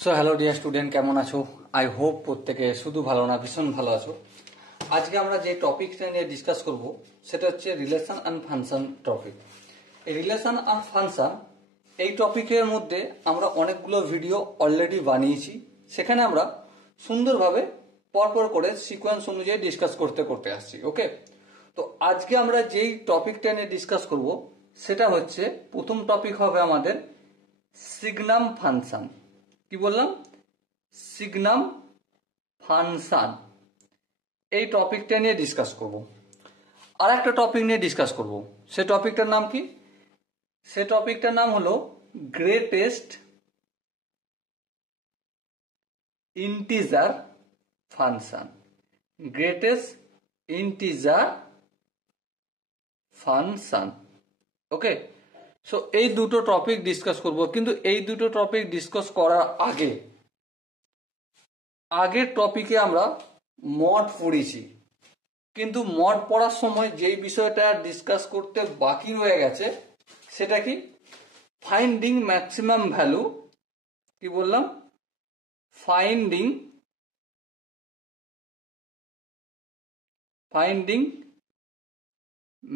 So hello dear student, কেমন আছো? I hope প্রত্যেকে শুধু ভালো না ভীষণ ভালো আছো। আজকে আমরা যে টপিকটা নিয়ে ডিসকাস করব সেটা হচ্ছে রিলেশন অ্যান্ড ফাংশন টপিক। এই রিলেশন অ্যান্ড ফাংশন এই টপিকের মধ্যে আমরা অনেকগুলো ভিডিও অলরেডি বানিয়েছি। সেখানে আমরা সুন্দরভাবে পরপর করে সিকোয়েন্স অনুযায়ী ডিসকাস করতে করতে আসছি। ওকে, তো আজকে আমরা যেই টপিকটা নিয়ে ডিসকাস করব সেটা হচ্ছে, প্রথম টপিক হবে আমাদের সিগনাম ফাংশন। কি বললাম? সিগনাম ফাংশন। এই টপিকটা নিয়ে ডিসকাস করব। আর একটা টপিক নিয়ে ডিসকাস করব। সে টপিকটার নাম কি? সে টপিকটার নাম হলো greatest integer function. Greatest integer function. Okay, so এই দুটো টপিক ডিসকাস করব। কিন্তু এই দুটো টপিক ডিসকাস করার আগের টপিকে আমরা মড পড়েছি, কিন্তু মড পড়ার সময় যেই বিষয়টা ডিসকাস করতে বাকি রয়ে গেছে সেটা কি? Finding maximum value. কি বললাম? Finding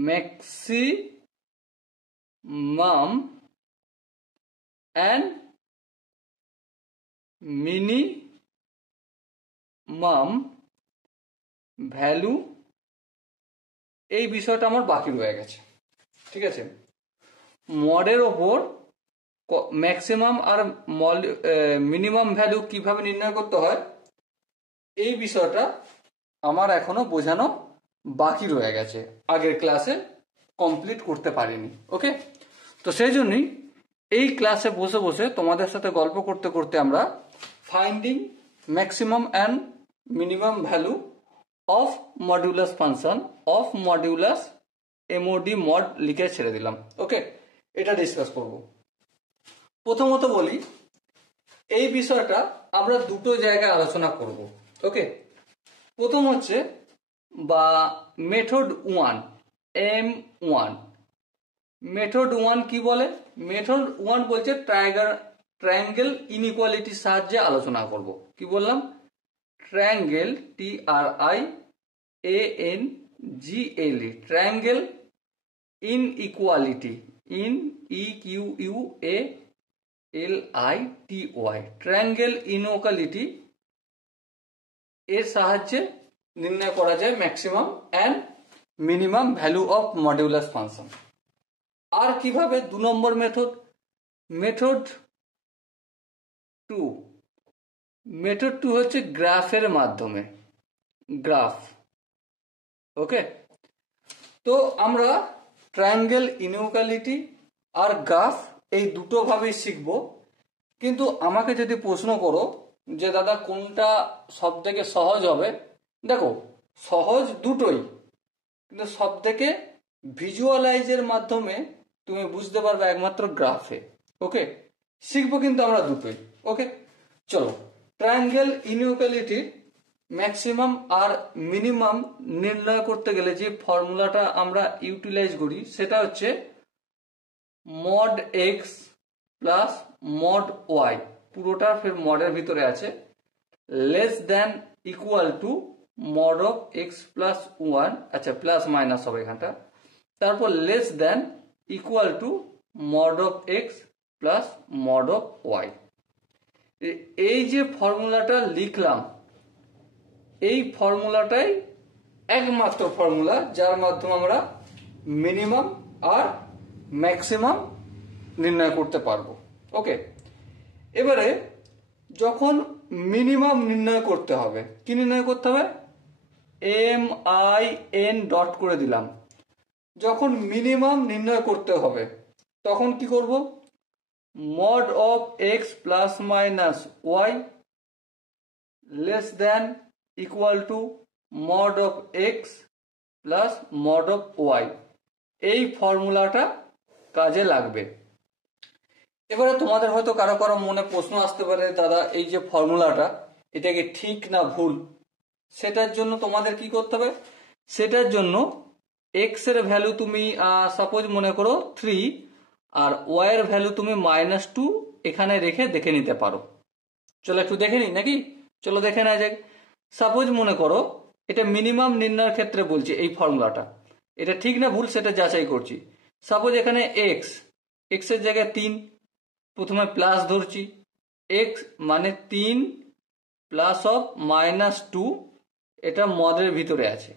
maximum and minimum value, এই বিষয়টা আমার বাকি রয়ে গেছে। ঠিক আছে, মডের ওপর ম্যাক্সিমাম আর মিনিমাম ভ্যালু কিভাবে নির্ণয় করতে হয় এই বিষয়টা আমার এখনো বোঝানো বাকি রয়ে গেছে, আগের ক্লাসে কমপ্লিট করতে পারিনি। ওকে, তো সেই জন্যই এই ক্লাসে বসে বসে তোমাদের সাথে গল্প করতে করতে আমরা finding maximum and minimum value of modulus function of modulus MOD mod লিখে ছেড়ে দিলাম। ওকে, এটা ডিসকাস করব। প্রথমত বলি, এই বিষয়টা আমরা দুটো জায়গায় আলোচনা করব। ওকে, প্রথম হচ্ছে বা মেথড 1, M1। মেথড 1 কি বলে? মেথড 1 বলছে ট্রায়াঙ্গেল ইনইকুয়ালিটির সাহায্যে আলোচনা করব। কি বললাম? Triangle, TRIANGLE, triangle inequality, INEQUALITY, triangle inequality এর সাহায্যে নির্ণয় করা যায় maximum and minimum value of modulus function. আর কিভাবে? 2 নম্বর মেথড, মেথড 2। মেথড 2 হচ্ছে গ্রাফের মাধ্যমে, গ্রাফ। ওকে, তো আমরা ট্রায়াঙ্গেল ইনইকুয়ালিটি আর গ্রাফ এই দুটো ভাবেই শিখব। কিন্তু আমাকে যদি প্রশ্ন করো যে দাদা কোনটা সব থেকে সহজ হবে, দেখো সহজ দুটোই, কিন্তু সব থেকে ভিজুয়ালাইজের মাধ্যমে তুমি বুঝতে পারবে একমাত্র গ্রাফে। ওকে, শিখবো কিন্তু আমরা দুটোই। ওকে, চলো। ট্রায়াঙ্গেল ইনইকুয়ালিটির ম্যাক্সিমাম আর মিনিমাম নির্ণয় করতে গেলে যে ফর্মুলাটা আমরা ইউটিলাইজ করি সেটা হচ্ছে mod x plus mod Y, পুরোটা ফের মডের ভিতরে আছে, less than equal to mod of x plus 1, আচ্ছা প্লাস মাইনাস হবে এখানটা, তারপর less than equal to mod of x plus mod of Y. এই যে ফর্মুলাটা লিখলাম, এই ফর্মুলাটাই একমাত্র ফর্মুলা যার মাধ্যমে আমরা মিনিমাম আর ম্যাক্সিমাম নির্ণয় করতে পারবো। ওকে, এবারে যখন মিনিমাম নির্ণয় করতে হবে, কি নির্ণয় করতে হবে? MIN ডট করে দিলাম। যখন মিনিমাম নির্ণয় করতে হবে তখন কি করব? Mod of x plus minus Y less than equal to mod of x plus mod of Y. এই ফর্মুলাটা কাজে লাগবে। এবারে তোমাদের হয়তো কারো কারো মনে প্রশ্ন আসতে পারে, দাদা এই যে ফর্মুলাটা এটা কি ঠিক না ভুল? সেটার জন্য তোমাদের কি করতে হবে? সেটার জন্য এক্স এর ভ্যালু তুমি সাপোজ মনে করো 3 আর ওয়াই এর ভ্যালু তুমি -2 এখানে রেখে দেখে নিতে পারো। চলো একটু দেখে নিই নাকি, চলো দেখে নেওয়া যাক। সাপোজ মনে করো এটা মিনিমাম নির্ণয়ের ক্ষেত্রে বলছি এই ফর্মুলাটা, এটা ঠিক না ভুল সেটা যাচাই করছি। সাপোজ এখানে এক্স, এক্স এর জায়গায় 3, প্রথমে প্লাস ধরছি, এক্স মানে 3 প্লাস অফ -2, এটা মডের ভিতরে আছে।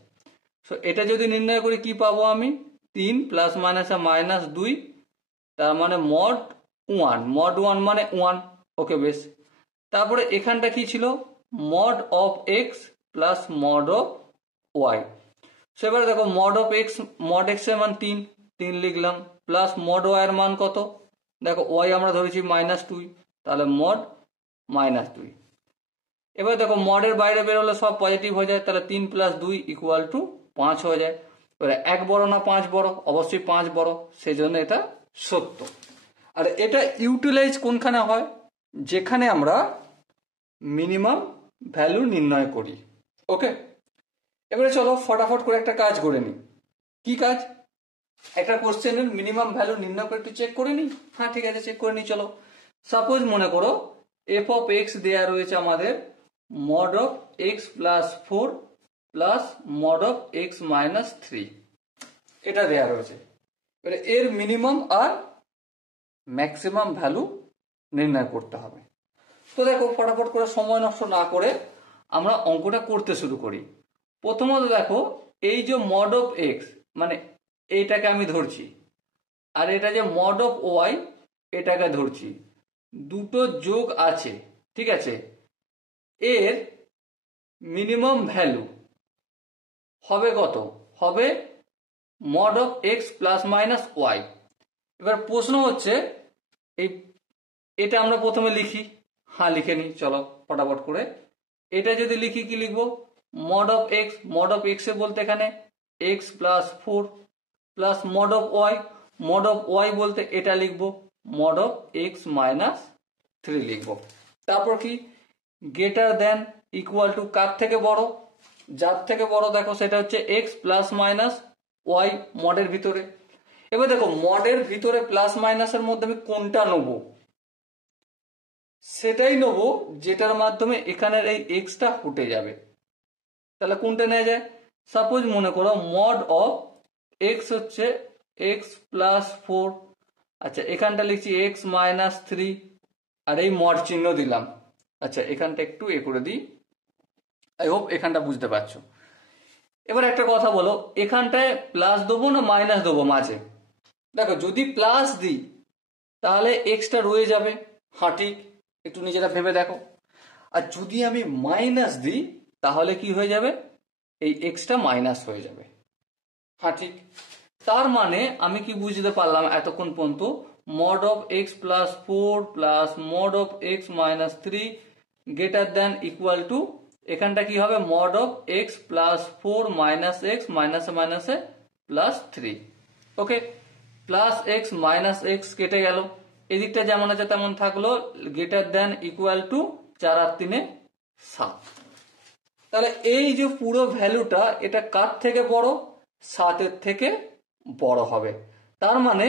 সো এটা যদি নির্ণয় করি কি পাবো আমি, 3 প্লাস মাইনাস -2, তার মানে মড 1, মড 1 মানে 1। ওকে বেশ, তারপরে এখানটা কি ছিল, mod of x plus mod of Y. সেবার দেখো mod of x, mod X এর মান 3 লিখলাম, প্লাস মড ওয়াই এর মান কত, দেখো ওয়াই আমরা ধরেছি -2, তাহলে মড -2। এবার দেখো মডের বাইরে বেরোলে সব পজিটিভ হয়ে যায়, তাহলে 3 + 2 = 5 হয়ে যায়। এবারে 1 বড় না 5 বড়, অবশ্যই 5 বড়, সেই জন্য এটা সত্য। আর এটা ইউটিলাইজ কোনখানে হয়, যেখানে আমরা মিনিমাম ভ্যালু নির্ণয় করি। ওকে, এবারে চলো ফটাফট করে একটা কাজ করে নিই। কি কাজ, একটা কোশ্চেনের মিনিমাম ভ্যালু নির্ণয় করে একটু চেক করে নিই। হ্যাঁ ঠিক আছে, চেক করে নিই। চলো সাপোজ মনে করো এফ অফ এক্স দেয়া রয়েছে আমাদের mod of x plus 4 plus mod of x minus 3, এটা দেয়া রয়েছে। এবারে এর মিনিমাম আর ম্যাক্সিমাম ভ্যালু নির্ণয় করতে হবে। তো দেখো ফটাফট করে সময় নষ্ট না করে আমরা অঙ্কটা করতে শুরু করি। প্রথমত দেখো এই যে মড অফ এক্স মানে এইটাকে আমি ধরছি, আর এটা যে মড অফ ওয়াই এটাকে ধরছি, দুটো যোগ আছে, ঠিক আছে। এর মিনিমাম ভ্যালু হবে কত, হবে mod of x plus minus Y. এবার প্রশ্ন হচ্ছে এই, এটা আমরা প্রথমে লিখি, হ্যাঁ লিখে নিই চলো ফটাফট করে। এটা যদি লিখি কি লিখবো, mod of x, mod of x এ বলতে এখানে x plus 4 plus mod of y, mod of y বলতে এটা লিখবো মড অফ এক্স মাইনাস 3 লিখবো। তারপর কি গ্রেটার দেন ইকুয়াল টু কার থেকে বড়, যার থেকে বড় দেখো সেটা হচ্ছে এক্স প্লাস মাইনাস ওয়াই মডের ভিতরে। এবার দেখো মডের ভিতরে প্লাস মাইনাসের মধ্যে আমি কোনটা নেবো, সেটাই নেবো যেটার মাধ্যমে এখানের এই এক্সটা ফুটে যাবে। তাহলে কোনটা নেওয়া যায়, সাপোজ মনে করো মড অফ এক্স হচ্ছে এক্স প্লাস 4, আচ্ছা এখানটা লিখছি এক্স মাইনাস 3, আর এই মড চিহ্ন দিলাম। আচ্ছা এখানটা একটু এ করে দিই, আই হোপ এখানটা বুঝতে পারছো। এবার একটা কথা বলো, এখানটায় প্লাস দেবো না মাইনাস দেবো মাঝে, দেখো যদি প্লাস দিই তাহলে এক্সটা রয়ে যাবে, হ্যাঁ ঠিক, একটু নিজেরা ভেবে দেখো। আর যদি আমি মাইনাস দিই তাহলে কি হয়ে যাবে, এই এক্সটা মাইনাস হয়ে যাবে, হ্যাঁ ঠিক। তার মানে আমি কি বুঝতে পারলাম এতক্ষণ পর্যন্ত, mod of x plus 4 plus mod of x minus 3 greater than equal two, এখানটা কি হবে mod of x plus 4 minus x মাইনাসে মাইনাসে প্লাস 3। ওকে, প্লাস এক্স মাইনাস এক্স কেটে গেল, এদিকটা যেমন আছে তেমন থাকলো, গ্রেটার দেন ইকুয়াল টু 4 আর 3 7। তাহলে এই যে পুরো ভ্যালুটা এটা কার থেকে বড়, 7 এর থেকে বড় হবে। তার মানে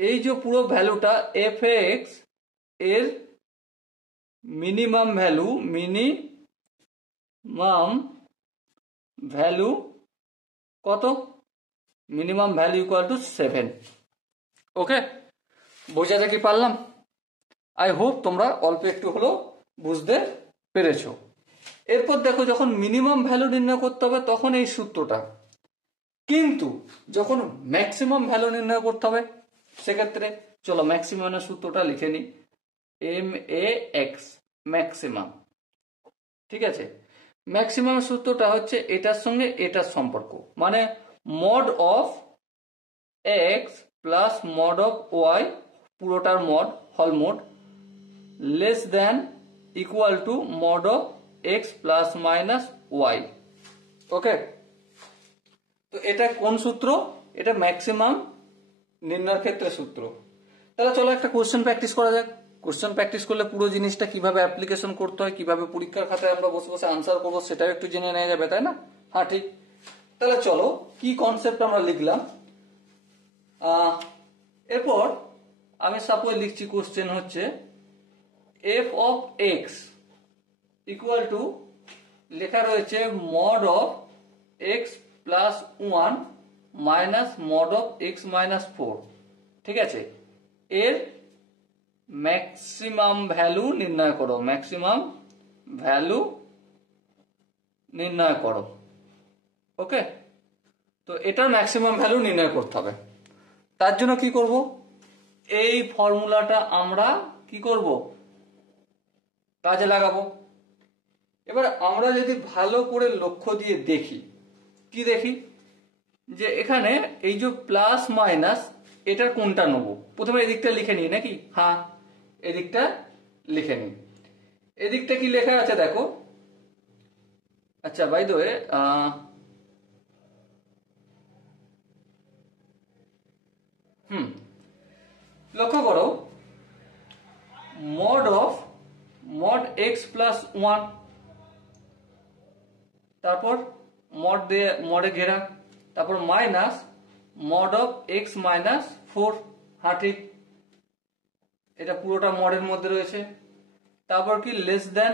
এই যে পুরো ভ্যালুটা এফ এক্স এর মিনিমাম ভ্যালু কত, মিনিমাম ভ্যালু ইকুয়াল টু 7। ওকে, বোঝাতে কি পারলাম, আই হোপ তোমরা অল্প একটু হলেও বুঝতে পেরেছো। এরপর দেখো যখন মিনিমাম ভ্যালু নির্ণয় করতে হবে তখন এই সূত্রটা, কিন্তু যখন ম্যাক্সিমাম ভ্যালু নির্ণয় করতে হবে সেক্ষেত্রে চলো ম্যাক্সিমামের সূত্রটা লিখে নিই, এম এ এক্স ম্যাক্সিমাম, ঠিক আছে। ম্যাক্সিমাম সূত্রটা হচ্ছে এটার সঙ্গে এটার সম্পর্ক, মানে mod of x plus mod of y পুরোটার মড হল mod less than equal to mod of x plus minus y. Okay, তো এটা কোন সূত্র, এটা ম্যাক্সিমাম নির্ণয়ের ক্ষেত্রে সূত্র। তাহলে চলো একটা কোশ্চেন প্র্যাকটিস করা যাক। কোশ্চেন প্র্যাকটিস করলে পুরো জিনিসটা কিভাবে অ্যাপ্লিকেশন করতে হয়, কিভাবে পরীক্ষার খাতায় আমরা বসে বসে আনসার করবো সেটাও একটু জেনে নেওয়া যাবে, তাই না? হ্যাঁ ঠিক। তাহলে চলো কি কনসেপ্ট আমরা লিখলাম, এরপর আমি সাপোজ লিখছি কোশ্চেন হচ্ছে F of x equal two লেখা রয়েছে mod of x plus 1 minus mod of x minus 4। ঠিক আছে, এর ম্যাক্সিমাম ভ্যালু নির্ণয় করো, ম্যাক্সিমাম ভ্যালু নির্ণয় করো। ওকে, তো এটার ম্যাক্সিমাম ভ্যালু নির্ণয় করতে হবে। তার জন্য কি করব, এই ফর্মুলাটা আমরা কি করব, কাজে লাগাবো। এবার আমরা যদি ভালো করে লক্ষ্য দিয়ে দেখি, কি দেখি যে এখানে এই যে প্লাস মাইনাস এটার কোনটা নেব, প্রথমে এদিকটা লিখে নিই নাকি? হ্যাঁ, এদিকটা লিখে নিই। এদিকটা কি লেখা আছে দেখো। আচ্ছা, বাই দ্য ওয়ে, লক্ষ্য করো, মড এক্স প্লাস 1, তারপর মডে ঘেরা, তারপর minus mod of x minus 4। হ্যাঁ ঠিক, এটা পুরোটা মডের মধ্যে রয়েছে। তারপর কি লেস দেন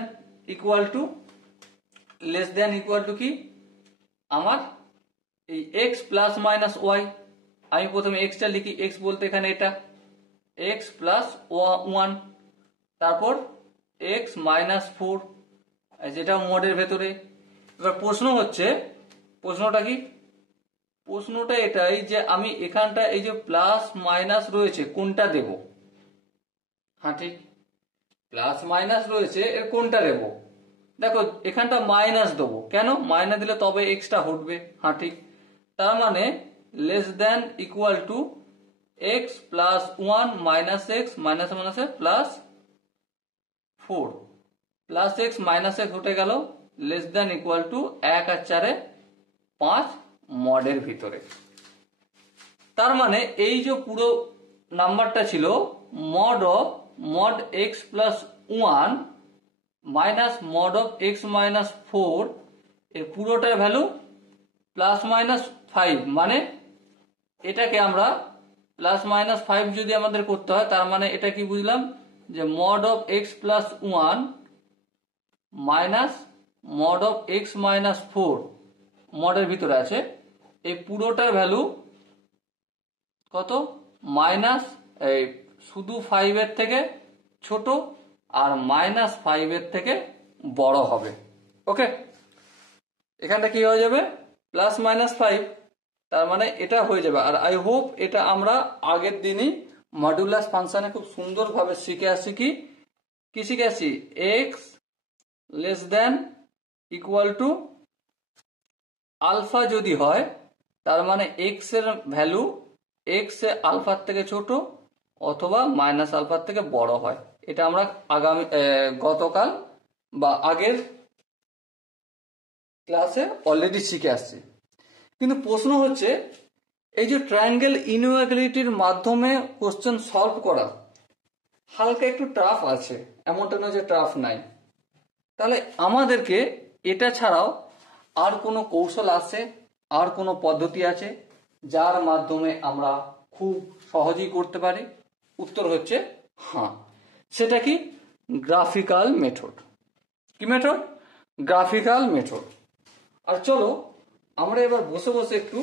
ইকুয়াল টু কি আমার এই এক্স প্লাস মাইনাস ওয়াই। আমি প্রথমে এক্সটা লিখি, এক্স বলতে এখানে এটা এক্স প্লাস 1, তারপর এক্স মাইনাস 4, যেটা মডের ভেতরে। এবার প্রশ্নটা কি, প্রশ্নটা এটাই যে আমি এখানটা এই যে প্লাস মাইনাস রয়েছে কোনটা দেব। হ্যাঁ ঠিক, প্লাস মাইনাস রয়েছে এর কোনটা দেব। দেখো এখানটা মাইনাস দেবো, কেন? মাইনাস দিলে তবে এক্সটা উঠবে। হ্যাঁ ঠিক, তার মানে less than equal to x plus 1 minus x minus মাইনাসে plus 4, plus x minus x উঠে গেল, লেস দেন ইকুয়াল টু 1 আর 4 5 মডের ভিতরে। তার মানে এই যে পুরো নাম্বারটা ছিল mod x plus 1 minus mod of x minus 4, এর পুরোটার ভ্যালু প্লাস মাইনাস 5। মানে এটাকে আমরা প্লাস মাইনাস 5 যদি আমাদের করতে হয়, তার মানে এটা কি বুঝলাম যে mod of x plus 1 minus mod of x minus 4 মডের ভিতরে আছে, এই পুরোটার ভ্যালু কত? মাইনাস এই শুধু 5 এর থেকে ছোট আর মাইনাস 5 এর থেকে বড় হবে। ওকে, এখানটা কি হয়ে যাবে? প্লাস মাইনাস 5, তার মানে এটা হয়ে যাবে। আর আই হোপ এটা আমরা আগের দিনই মডুলাস ফাংশনে খুব সুন্দরভাবে শিখে আসি। কি শিখে আসি? X less than equal to alpha যদি হয়, তার মানে এক্স এর ভ্যালু এক্স এ আলফার থেকে ছোট অথবা মাইনাস আলফার থেকে বড় হয়। এটা আমরা গতকাল বা আগের ক্লাসে অলরেডি শিখে আসছি। কিন্তু প্রশ্ন হচ্ছে এই যে ট্রায়াঙ্গেল ইনইকুয়ালিটির মাধ্যমে কোশ্চেন সলভ করা হালকা একটু টাফ আছে, এমনটা নয় যে টাফ নাই। তাহলে আমাদেরকে এটা ছাড়াও আর কোনো কৌশল আছে, আর কোনো পদ্ধতি আছে যার মাধ্যমে আমরা খুব সহজেই করতে পারি? উত্তর হচ্ছে হ্যাঁ। সেটা কি? Graphical method. কি মেথড? Graphical method. আর চলো আমরা এবার বসে বসে একটু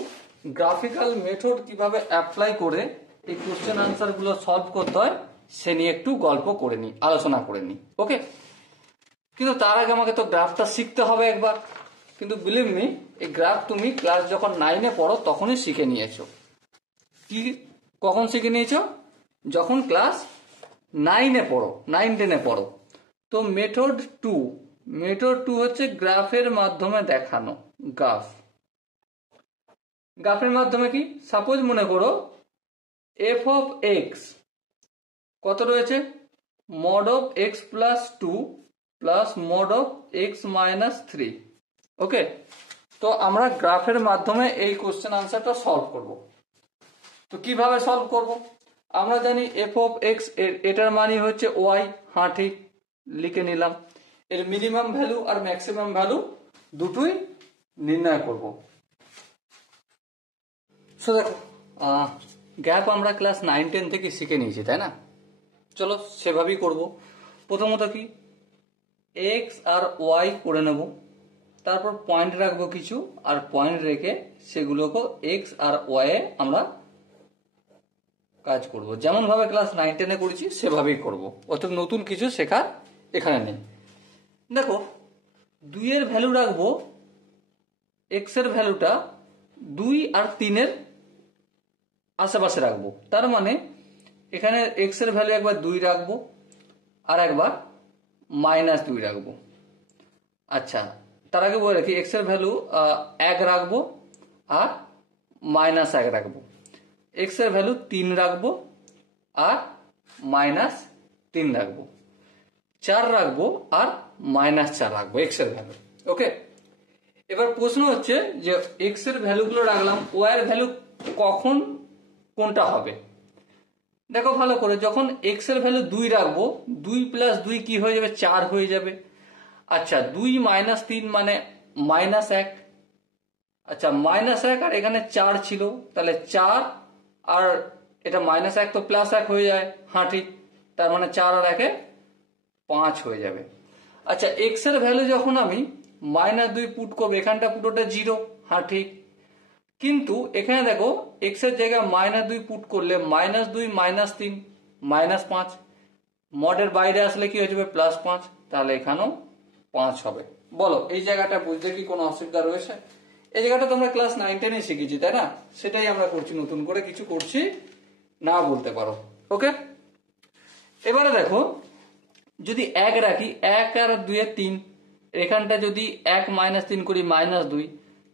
গ্রাফিক্যাল মেথড কিভাবে অ্যাপ্লাই করে এই কোশ্চেন আনসার গুলো সলভ করতে হয় সে নিয়ে একটু গল্প করে নিই, আলোচনা করে নিই। ওকে, কিন্তু তার আগে আমাকে তো গ্রাফটা শিখতে হবে একবার। কিন্তু বিলিভ মি, এই গ্রাফ তুমি ক্লাস যখন 9-এ পড়ো তখনই শিখে নিয়েছো। কি কখন শিখে নিয়েছো? যখন ক্লাস 9-এ পড়ো, 9-10-এ পড়ো। তো মেথড 2 হচ্ছে গ্রাফের মাধ্যমে দেখানো। গ্রাফের মাধ্যমে কি? সাপোজ মনে করো এফ অফ এক্স কত রয়েছে? Mod of x plus 2 plus mod of x minus 3। ওকে, তো আমরা গ্রাফের মাধ্যমে এই কোশ্চেন আনসারটা সলভ করব। তো কিভাবে সলভ করব? আমরা জানি এফ অফ এক্স এটার মানই হচ্ছে ওয়াই। হ্যাঁ ঠিক, লিখে নিলাম। এর মিনিমাম ভ্যালু আর ম্যাক্সিমাম ভ্যালু দুটোই নির্ণয় করব। সো দেখো, গ্যাপ আমরা ক্লাস 9-10 থেকে শিখে নিয়েছি, তাই না? চলো সেভাবেই করব। প্রথমত কি, এক্স আর ওয়াই করে নেব, তারপর পয়েন্ট রাখবো কিছু, আর পয়েন্ট রেখে সেগুলোকে এক্স আর ওয়াই এ আমরা কাজ করব, যেমন ভাবে ক্লাস 9-10 করেছি সেভাবেই করব, অর্থাৎ নতুন কিছু শেখার এখানে নেই। দেখো 2 এর ভ্যালু রাখবো, এক্স এর ভ্যালুটা 2 আর 3 এর আশেপাশে রাখবো, তার মানে এখানে এক্স এর ভ্যালু একবার 2 রাখবো আর একবার -2 রাখবো। আচ্ছা, তার আগে বলে রাখি এক্স এর ভ্যালু 1 রাখবো আর -1 রাখবো, এক্স এর ভ্যালু 3 রাখবো আর -3 রাখবো, 4 রাখবো আর -4 রাখবো এক্স এর ভ্যালু। ওকে, এবার প্রশ্ন হচ্ছে যে এক্স এর ভ্যালুগুলো রাখলাম, ওয়াই এর ভ্যালু কখন কোনটা হবে? দেখো ভালো করে, যখন এক্স এর ভ্যালু 2 রাখবো, 2 + 2 কি হয়ে যাবে? 4 হয়ে যাবে। আচ্ছা, 2 - 3 মানে -1। আচ্ছা, -1 আর এখানে 4 ছিল, তাহলে 4 আর এটা -1 তো +1 হয়ে যায়, হ্যাঁ ঠিক, তার মানে 4 আর 1 5 হয়ে যাবে। আচ্ছা, এক্স এর ভ্যালু যখন আমি -2 পুট করবো, এখানটা পুরোটা 0, হ্যাঁ ঠিক, কিন্তু এখানে দেখো এক্স এর জায়গায় -2 পুট করলে -2 -3 -5, মডের বাইরে আসলে কি হয়ে যাবে? +5, তাহলে এখানেও 5 হবে। বলো এই জায়গাটা বুঝতে কি কোনো অসুবিধা রয়েছে? এই জায়গাটা তোমরা ক্লাস 9-10 শিখেছি, তাই না? সেটাই আমরা করছি, নতুন করে কিছু করছি না বলতে পারো। ওকে, এবারে দেখো যদি 1 রাখি, 1 আর 2 এর 3, এখানটা যদি 1 - 3 করি -2,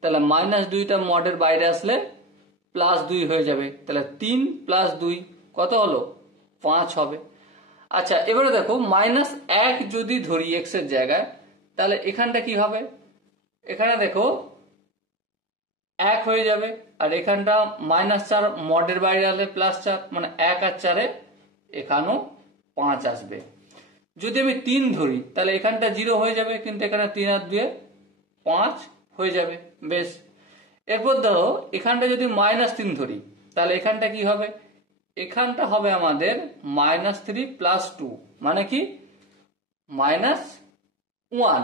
তাহলে -2টা মডের বাইরে আসলে +2 হয়ে যাবে, তাহলে 3 + 2 কত হলো? 5 হবে। আচ্ছা, এবারে দেখো -1 যদি ধরি এক্স এর জায়গায়, তাহলে এখানটা কি হবে? এখানে দেখো 1 হয়ে যাবে, আর এখানটা -4 মডের বাইরে আসলে +4, মানে 1 আর 4-এ এখানেও 5 আসবে। যদি আমি 3 ধরি, তাহলে এখানটা 0 হয়ে যাবে, কিন্তু এখানে 3 আর 2-এ 5 হয়ে যাবে। বেশ, এরপর ধরো এখানটা যদি -3 ধরি, তাহলে এখানটা কি হবে? এখানটা হবে আমাদের -3 + 2, মানে কি -1,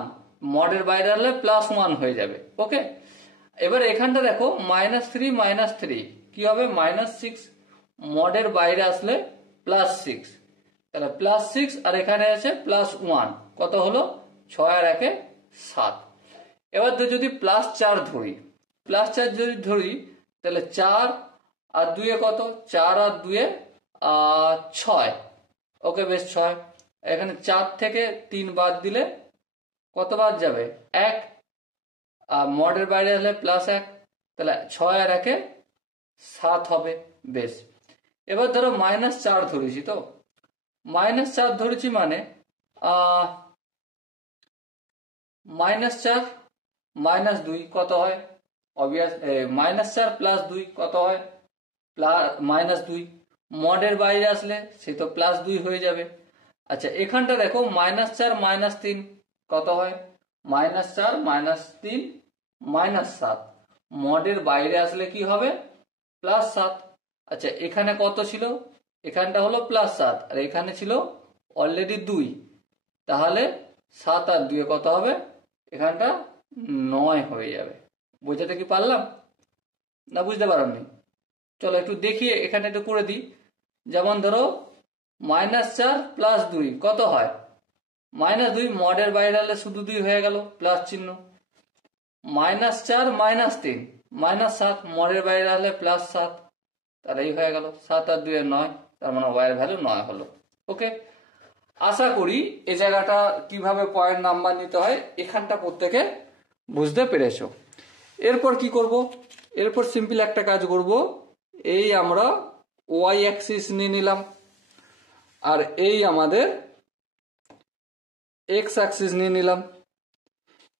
মডের বাইরে আসলে +1 হয়ে যাবে। ওকে, এবার এখানটা দেখো -3 -3 কি হবে? -6, মডের বাইরে আসলে +6, তাহলে +6 আর এখানে আছে +1, কত হলো? 6 আর 1-এ 7। এবার যদি +4 ধরি, +4 যদি ধরি, তাহলে 4 আর 2-এ কত? 4 আর 2-এ 6। ওকে, বেশ 6। এখানে 4 থেকে 3 বাদ দিলে কত বাদ যাবে? 1, আর মডের বাইরে আসলে +1, তাহলে 6 আর 1-এ 7 হবে। বেশ, এবার ধরো -4 ধরেছি, তো -4 ধরেছি মানে -4 -2 কত হয়? অবভিয়াস, -4 + 2 কত হয়? -2, মডের বাইরে আসলে সে তো +2 হয়ে যাবে। আচ্ছা, এখানটা দেখো -4 -3 কত হয়? -4 -3 -7, মডের বাইরে আসলে কি হবে? +7। আচ্ছা, এখানে কত ছিল? এখানটা হলো +7, আর এখানে ছিল অলরেডি 2, তাহলে 7 আর 2-এ কত হবে? এখানটা 9 হয়ে যাবে। বুঝতে কি পারলাম না বুঝতে পারোনি? চলো একটু দেখি, এখানে একটু করে দিই। যেমন ধরো -4 + 2 কত হয়? -2, মডের বাইরে হলে শুধু 2 হয়ে গেল, প্লাস চিহ্ন। -4 -3 -7, মডের বাইরে হলে +7, তাহলে এই হয়ে গেল 7 আর 2-এ 9, তার মানে ওয়াই এর ভ্যালু 9 হলো। ওকে, আশা করি এই জায়গাটা কিভাবে পয়েন্ট নাম্বার নিতে হয় এখানটা প্রত্যেকে বুঝতে পেরেছো। এরপর কি করব? এরপর সিম্পল একটা কাজ করব, এই আমরা ওয়াই অ্যাক্সিস নিয়ে নিলাম, আর এই আমাদের এক্স অ্যাক্সিস নিয়ে নিলাম।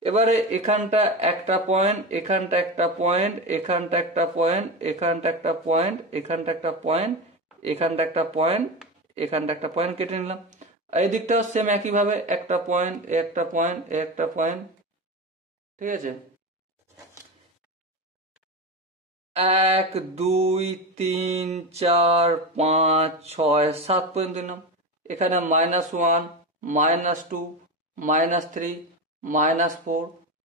এবারে এখানটা একটা পয়েন্ট, এখানটা একটা পয়েন্ট, এখানটা একটা পয়েন্ট, এখানটা একটা পয়েন্ট, এখানটা একটা পয়েন্ট, এখানটা একটা পয়েন্ট, এখানটা একটা পয়েন্ট কেটে নিলাম। এই দিকটাও সেম একইভাবে একটা পয়েন্ট, একটা পয়েন্ট, একটা পয়েন্ট, ঠিক আছে? 1 2 3 4 5 6 7 পর্যন্ত নিলাম। এখানে -1 -2 -3, -4,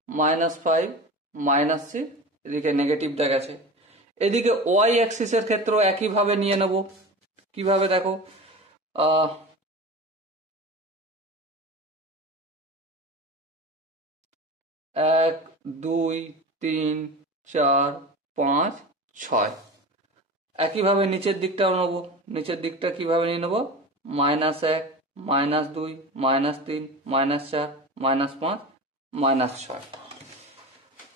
-5, -6, এদিকে নেগেটিভ দেখাচ্ছে। এদিকে ওয়াই অ্যাক্সিসের ক্ষেত্রেও একইভাবে নিয়ে নেব। কিভাবে দেখো, 1, 2, 3, 4, 5, 6। একইভাবে নিচের দিকটাও নেব। নিচের দিকটা কিভাবে নিয়ে নেব, -1, -2, -3, -4, -5, -6।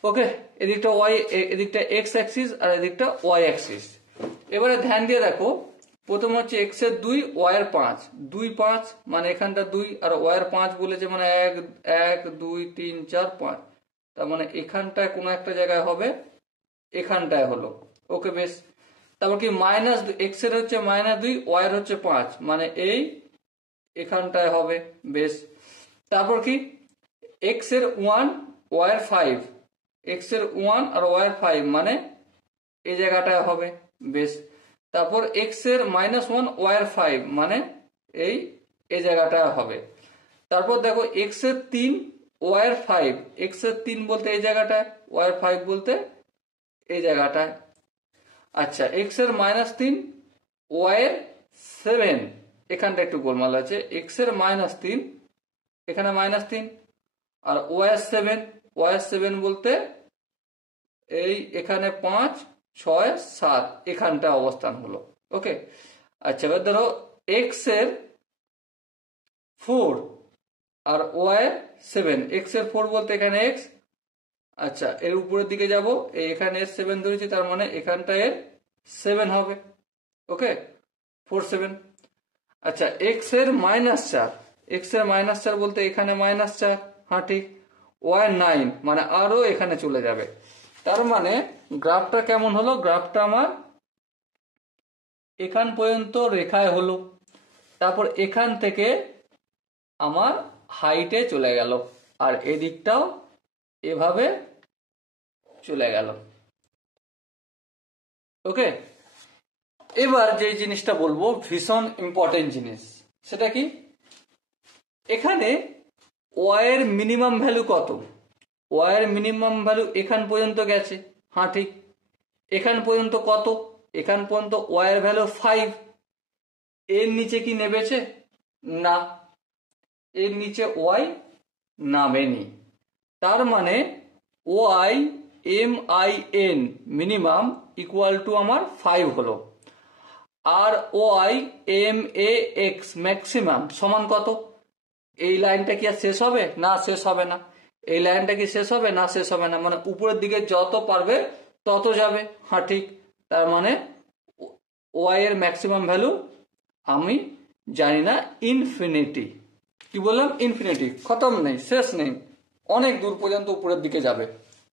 ওকে, এদিকটা ওয়াই, এদিকটা এক্স অ্যাক্সিস আর এদিকটা ওয়াই অ্যাক্সিস। এবারে ধ্যান দিয়ে দেখো, প্রথম হচ্ছে এক্স এর 2, ওয়াই এর 5, 2, 5 মানে এখানটা 2 আর ওয়াই এর 5 বলেছে মানে 1, 2, 3, 4, 5, তার মানে এখানটায় কোনো একটা জায়গায় হবে, এখানটায় হলো। ওকে বেশ। তারপর কি মাইনাস এক্স এর হচ্ছে -2, ওয়াই এর হচ্ছে 5 মানে এই এখানটায় হবে, বেশ। তারপর কি এক্স এর 1, ওয়াই এর 5, এক্স এর 1 আর ওয়াই এর 5 মানে এই জায়গাটায় হবে, বেশ। তারপর এক্স এর -1, ওয়াই এর 5 মানে এই জায়গাটায় হবে। তারপর দেখো এক্স এর 3, ওয়াই এর 5, এক্স এর 3 বলতে এই জায়গাটায়, ওয়াই এর 5 বলতে এই জায়গাটায়। আচ্ছা, এক্স এর -3, ওয়াই এর 7, এখানটা একটু গোলমাল আছে, এক্স এর -3, এখানে -3 আর ওয়াই এর 7, ওয়াই এর 7 বলতে এই এখানে 5, 6, 7 এখানটা অবস্থান হলো। ওকে, আচ্ছা এবার ধরো এক্স এর 4 আর ওয়াই এর 7, এক্স এর 4 বলতে এখানে এক্স, আচ্ছা এর উপরের দিকে যাব, এখানে এর 7 ধরেছি তার মানে এখানটা এর 7 হবে। ওকে, 4, 7। আচ্ছা এক্স এর -4, এক্স এর -4 বলতে এখানে -4, হ্যাঁ ঠিক, ওয়াই 9 মানে আরো এখানে চলে যাবে। তার মানে গ্রাফটা কেমন হলো, গ্রাফটা আমার এখান পর্যন্ত রেখায় হলো, তারপর এখান থেকে আমার হাইটে চলে গেল আর এদিকটাও এভাবে চলে গেল। ওকে, এবার যে জিনিসটা বলবো ভীষণ ইম্পর্টেন্ট জিনিস, সেটা কি, এখানে ওয়াই এর মিনিমাম ভ্যালু কত, ওয়াই এর মিনিমাম ভ্যালু এখান পর্যন্ত গেছে, হ্যাঁ ঠিক, এখান পর্যন্ত কত, এখান পর্যন্ত ওয়াই এর ভ্যালু 5, এর নিচে কি নেমেছে, না, এর নিচে ওয়াই নামেনি। তার মানে Y MIN minimum equal to আমার 5 হলো, আর ওয়াই MAX ম্যাক্সিমাম সমান কত, এই লাইনটা কি আর শেষ হবে, না শেষ হবে না, এই লাইনটা কি শেষ হবে, না শেষ হবে না, মানে উপরের দিকে যত পারবে তত যাবে, হ্যাঁ ঠিক। তার মানে ওয়াই এর ম্যাক্সিমাম ভ্যালু আমি জানি না, ইনফিনিটি। কি বললাম, ইনফিনিটি, খতম নেই, শেষ নেই, অনেক দূর পর্যন্ত উপরের দিকে যাবে।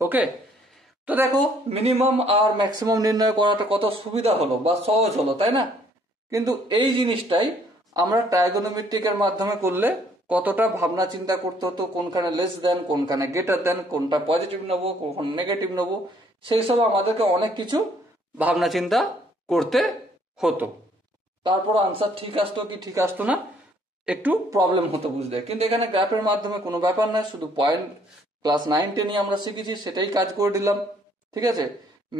ওকে, তো দেখো মিনিমাম আর ম্যাক্সিমাম নির্ণয় করাটা কত সুবিধা হলো বা সহজ হলো, তাই না? কিন্তু এই জিনিসটাই আমরা ট্রাইগোনোমেট্রিকের মাধ্যমে করলে কতটা ভাবনা চিন্তা করতে হতো, কোনখানে লেস দেন, কোনখানে গ্রেটার দেন, কোনটা পজিটিভ নেবো, কোনখানে নেগেটিভ নেবো, সেই সব আমাদেরকে অনেক কিছু ভাবনা চিন্তা করতে হতো। তারপর আনসার ঠিক আসতো কি ঠিক আসতো না, একটু প্রবলেম হতো বুঝতে। কিন্তু এখানে গ্রাফের মাধ্যমে কোনো ব্যাপার নয়, শুধু পয়েন্ট ক্লাস 9, 10 আমরা শিখেছি সেটাই কাজ করে দিলাম, ঠিক আছে।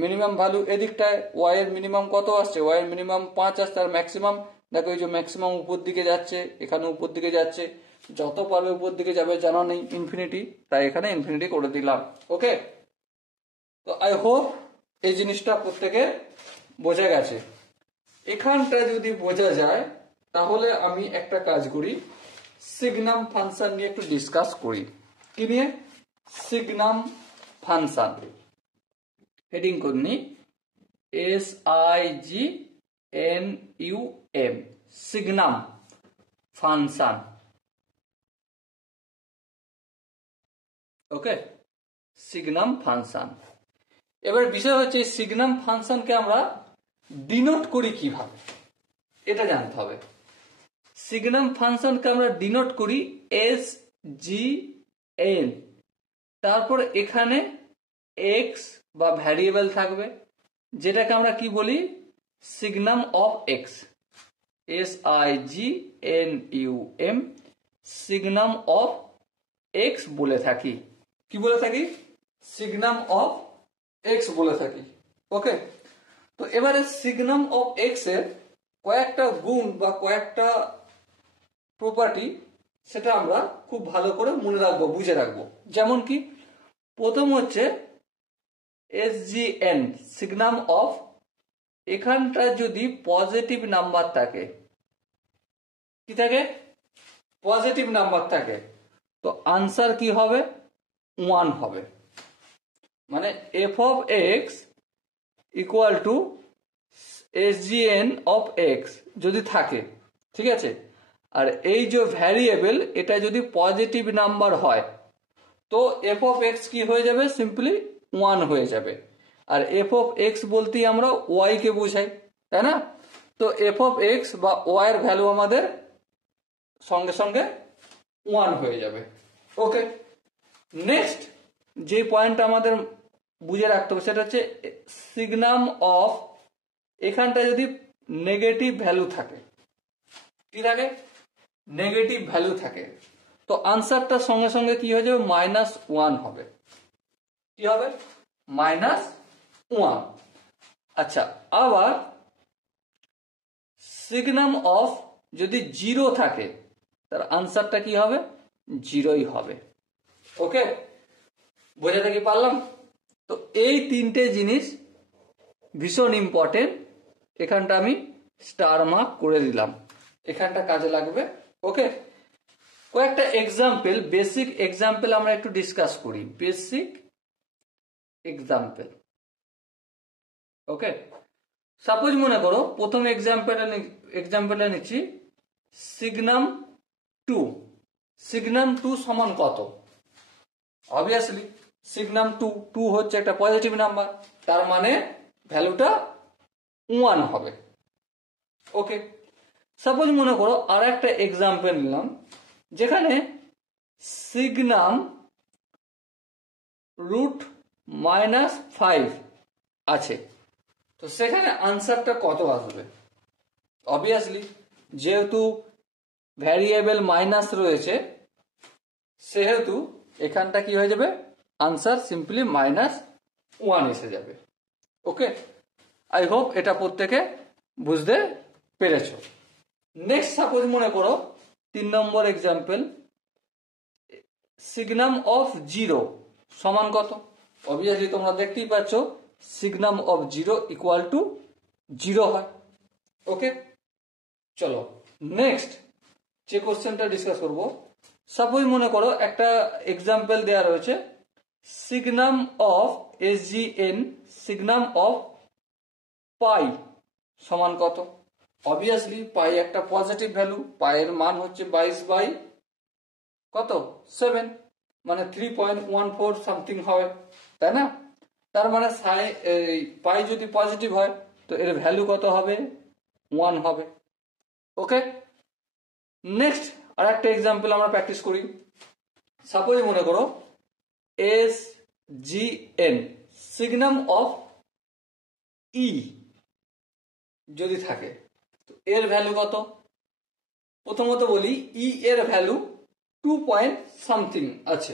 মিনিমাম ভ্যালু এদিকটায় ওয়াই এর মিনিমাম কত আসছে, ওয়াই এর মিনিমাম 5 আসছে, আর ম্যাক্সিমাম দেখো এই যে ম্যাক্সিমাম উপর দিকে যাচ্ছে, এখানে উপর দিকে যাচ্ছে, যত পারবে উপর দিকে যাবে, জানা নেই ইনফিনিটি, তাই এখানে ইনফিনিটি করে দিলাম। ওকে, তো আই হোপ এই জিনিসটা প্রত্যেকে বোঝা গেছে। এখানটা যদি বোঝা যায় তাহলে আমি একটা কাজ করি, সিগনাম ফাংশন নিয়ে একটু ডিসকাস করি। কি নিয়ে, সিগনাম ফাংশন, হেডিং করনি SIGNUM, সিগনাম ফাংশন। ওকে, সিগনাম ফাংশন। এবার বিষয় হচ্ছে সিগনাম ফাংশনকে আমরা ডিনোট করি কিভাবে, এটা জানতে হবে। সিগনাম ফাংশনকে আমরা ডিনোট করি SGN, তারপর এখানে x বা ভ্যারিয়েবল থাকবে, যেটাকে আমরা কি বলি, signum of x, SIGNUM, signum of x বলে থাকি। কি বলে থাকি? সিগনাম অফ এক্স বলে থাকি। ওকে, তো এবারে সিগনাম অফ এক্স এর কয়েকটা গুণ বা কয়েকটা প্রপার্টি সেটা আমরা খুব ভালো করে মনে রাখবো, বুঝে রাখবো। যেমন কি, প্রথম হচ্ছে এসজিএন, সিগনাম অফ, এখানটা যদি পজিটিভ নাম্বার থাকে, কি থাকে? পজিটিভ নাম্বার থাকে, তো আনসার কি হবে? 1 হবে। মানে F of x equal to SGN of x যদি থাকে, ঠিক আছে, আর এই যে ভ্যারিয়েবল এটা যদি পজিটিভ নাম্বার হয়, তো এফ অফ এক্স কি হয়ে যাবে? সিম্পলি 1 হয়ে যাবে। আর এফ অফ এক্স বলতেই আমরা ওয়াই কে বুঝাই, তাই না? তো এফ অফ এক্স বা ওয়াই এর ভ্যালু আমাদের সঙ্গে সঙ্গে 1 হয়ে যাবে। ওকে, নেক্সট যে পয়েন্টটা আমাদের বুঝে রাখতে হবে সেটা হচ্ছে সিগনাম অফ, এখানটা যদি নেগেটিভ ভ্যালু থাকে, কি থাকে? নেগেটিভ ভ্যালু থাকে, তো আনসারটার সঙ্গে সঙ্গে কি হয়ে যাবে? -1 হবে। কি হবে? -1। আচ্ছা, আবার সিগনাম অফ যদি 0 থাকে, তার আনসারটা কি হবে? 0ই হবে। ওকে, বোঝাতে কি পারলাম? তো এই তিনটে জিনিস ভীষণ ইম্পর্টেন্ট, এখানটা আমি স্টার মার্ক করে দিলাম, এখানটা কাজে লাগবে। ওকে, কয়েকটা এক্সাম্পল, বেসিক এক্সাম্পল আমরা একটু ডিসকাস করি। Basic example. ওকে, সাপোজ মনে করো প্রথম এক্সাম্পলটা নিচ্ছি, সিগনাম 2। সিগনাম 2 সমান কত? অবভিয়াসলি সিগনাম 2 হচ্ছে একটা পজিটিভ নাম্বার, তার মানে ভ্যালুটা 1 হবে। ওকে, সাপোজ মনে করো আর একটা এক্সাম্পল নিলাম, যেখানে সিগনাম √-5 আছে, তো সেখানে আনসারটা কত আসবে? অবভিয়াসলি যেহেতু ভ্যারিয়েবল মাইনাস রয়েছে, সেহেতু এখানটা কি হয়ে যাবে? আনসার সিম্পলি -1 এসে যাবে। ওকে, আই হোপ এটা প্রত্যেকে বুঝতে পেরেছ। নেক্সট সাপোজ মনে করো 3 নম্বর এক্সাম্পল, সিগনাম অফ 0 সমান কত? অবভিয়াসলি তোমরা দেখতেই পাচ্ছ সিগনাম অফ 0 ইকুয়াল টু 0 হয়। ওকে, চলো নেক্সট যে কোশ্চেনটা ডিসকাস করব, সাপোজ মনে করো একটা এক্সাম্পল দেওয়া রয়েছে, সিগনাম অফ এসজিএন, সিগনাম অফ পাই সমান কত? অবভিয়াসলি পাই একটা পজিটিভ ভ্যালু, পাইয়ের মান হচ্ছে 22 কত 7, মানে 3.14 সামথিং হবে, তাই না? তার মানে পাই যদি পজিটিভ হয় তো এর ভ্যালু কত হবে? 1 হবে। ওকে, নেক্সট আর একটা এক্সাম্পল আমরা প্র্যাকটিস করি। সাপোজ মনে করো এস জি এন, সিগনাম অফ ই যদি থাকে, তো এর ভ্যালু কত? প্রথমত বলি ই এর ভ্যালু 2 পয়েন্ট সামথিং আছে,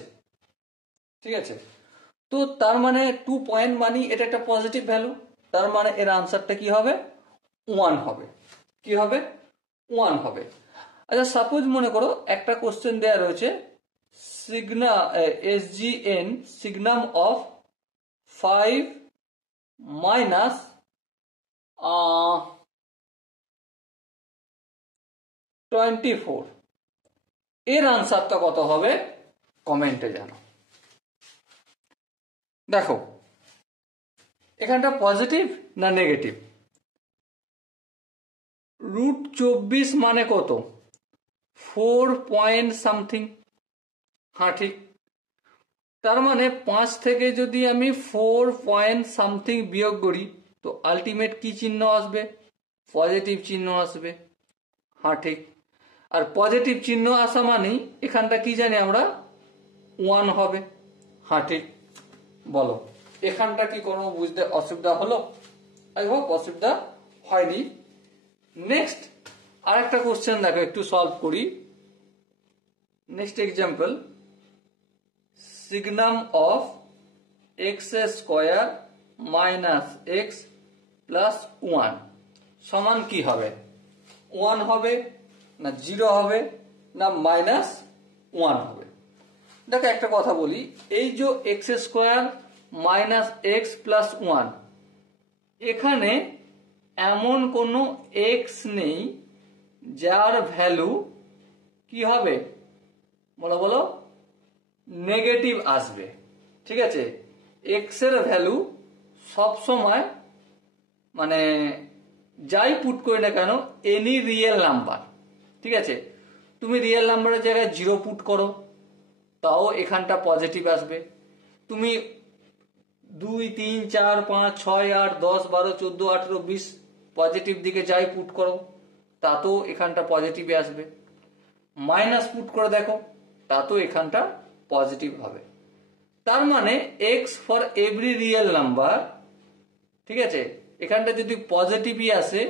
ঠিক আছে, তো তার মানে 2 পয়েন্ট মানে এটা একটা পজিটিভ ভ্যালু, তার মানে এর আনসারটা কি হবে? 1 হবে। কি হবে? 1 হবে। আচ্ছা, সাপোজ মনে করো একটা কোশ্চেন দেয়া রয়েছে, এসজিএন সিগনাম অফ 5 মাইনাস 24, এর আনসারটা কত হবে? কমেন্টে জানাও। দেখো এখানটা পজিটিভ না নেগেটিভ? √24 মানে কত? 4 পয়েন্ট সামথিং। হ্যাঁ ঠিক, তার মানে 5 থেকে যদি আমি 4 পয়েন্ট সামথিং বিয়োগ করি, তো আলটিমেট কি চিহ্ন আসবে? পজিটিভ চিহ্ন আসবে। হ্যাঁ ঠিক, আর পজিটিভ চিহ্ন আসা মানেই এখানটা কি জানি আমরা? 1 হবে। হ্যাঁ ঠিক, বলো এখানটা কি কোনো বুঝতে অসুবিধা হলো? আই হোপ অসুবিধা হয়নি। নেক্সট আরেকটা কোশ্চেন দেখো, একটু সলভ করি। Next example, signum of x square minus x plus 1 সমান কি হবে? 1 হবে না 0 হবে না -1 হবে? দেখো একটা কথা বলি, এই যে x square minus x plus 1, এখানে এমন কোনো এক্স নেই যার ভ্যালু কি হবে বলো বলো, নেগেটিভ আসবে। ঠিক আছে, এক্স এর ভ্যালু সব সময় মানে যাই পুট করি না কেন, এনি রিয়েল নাম্বার, ঠিক আছে, তুমি রিয়েল নাম্বারের জায়গায় 0 পুট করো তাও এখানটা পজিটিভ আসবে। তুমি 2 3 4 5 6 8 10 12 14 18 20 পজিটিভ দিকে যাই পুট করো তাতেও এখানটা পজিটিভে আসবে। মাইনাস পুট করে দেখো তাতেও এখানটা পজিটিভ হবে। তার মানে x for every real number, ঠিক আছে, এখানটা যদি পজিটিভই আসে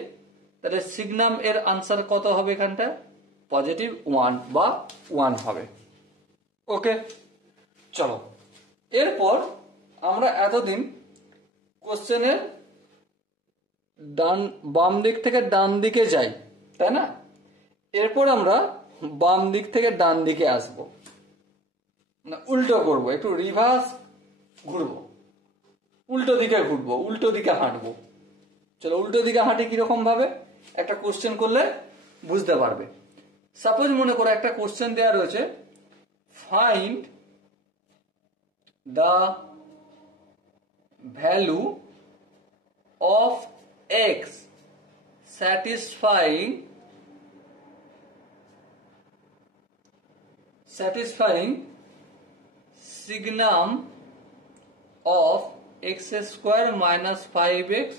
তাহলে সিগনাম এর আনসার কত হবে? এখানটা পজিটিভ 1 বা 1 হবে। ওকে, চলো এরপর আমরা এতদিন কোশ্চেনের বাম দিক থেকে ডান দিকে যাই, তাই না? এরপর আমরা বাম দিক থেকে ডান দিকে আসব, না উল্টো করব, একটু রিভার্স ঘুরবো, উল্টো দিকে ঘুরবো, উল্টো দিকে হাঁটবো। চলো উল্টো দিকে হাঁটি কিরকম ভাবে একটা কোশ্চেন করলে বুঝতে পারবে। সাপোজ মনে করো একটা কোশ্চেন দেওয়া রয়েছে, find the value of x satisfying signum of x square minus 5x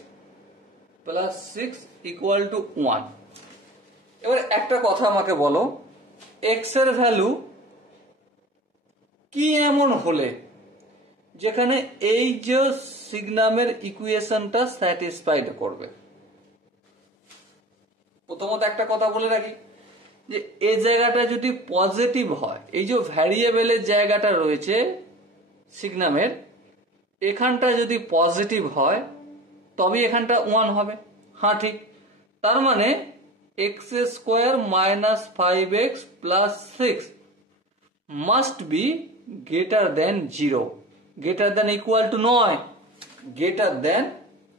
plus 6 equal to 1। এবার একটা কথা আমাকে বলো, x এর ভ্যালু কি এমন হলে যেখানে এই যে সিগনামের ইকুয়েশনটা স্যাটিসফাইড করবে? প্রথমত একটা কথা বলে রাখি যে এই জায়গাটা যদি পজিটিভ হয়, এই যে ভ্যারিয়েবলের জায়গাটা রয়েছে সিগনামের, এখানটা যদি পজিটিভ হয় তবে এখানটা 1 হবে। হ্যাঁ ঠিক, তার মানে x square minus 5x plus 6 must be greater than 0, greater than equal two নয়, গ্রেটার দেন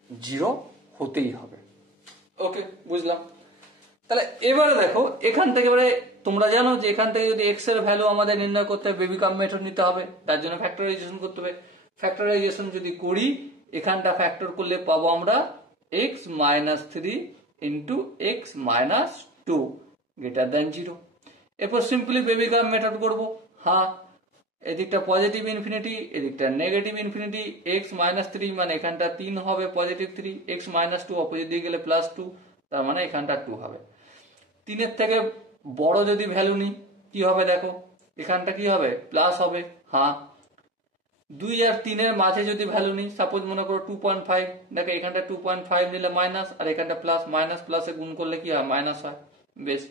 0 হতেই হবে। ওকে, বুঝলাম। তাহলে এবারে দেখো এখান থেকে, এবারে তোমরা জানো যে এখান থেকে যদি এক্স এর ভ্যালু আমাদের নির্ণয় করতে হবে বেবিকাম মেথড নিতে হবে, তার জন্য ফ্যাক্টরাইজেশন করতে হবে। ফ্যাক্টরাইজেশন যদি করি এখানটা ফ্যাক্টর করলে পাবো আমরা x minus 3 into x minus 2 greater than 0। এরপর সিম্পলি বেবিকাম মেথড করবো। হ্যাঁ, এদিকটা পজিটিভ ইনফিনিটি, এদিকটা নেগেটিভ ইনফিনিটি, এক্স মাইনাস 3 মানে এখানটা 3 হবে পজিটিভ 3, এক্স মাইনাস 2 অপোজিট দিয়ে গেলে প্লাস 2, তার মানে এখানটা 2 হবে। 3 এর থেকে বড় যদি ভ্যালু নিই কি হবে দেখো, এখানটা কি হবে? প্লাস হবে। হ্যাঁ, 2 আর 3 এর মাঝে যদি ভ্যালু নিই, সাপোজ মনে করো 2.5, দেখো এখানটা 2.5 নিলে মাইনাস আর এখানটা প্লাস, মাইনাস প্লাসে গুণ করলে কি হয়? মাইনাস হয়। বেশ,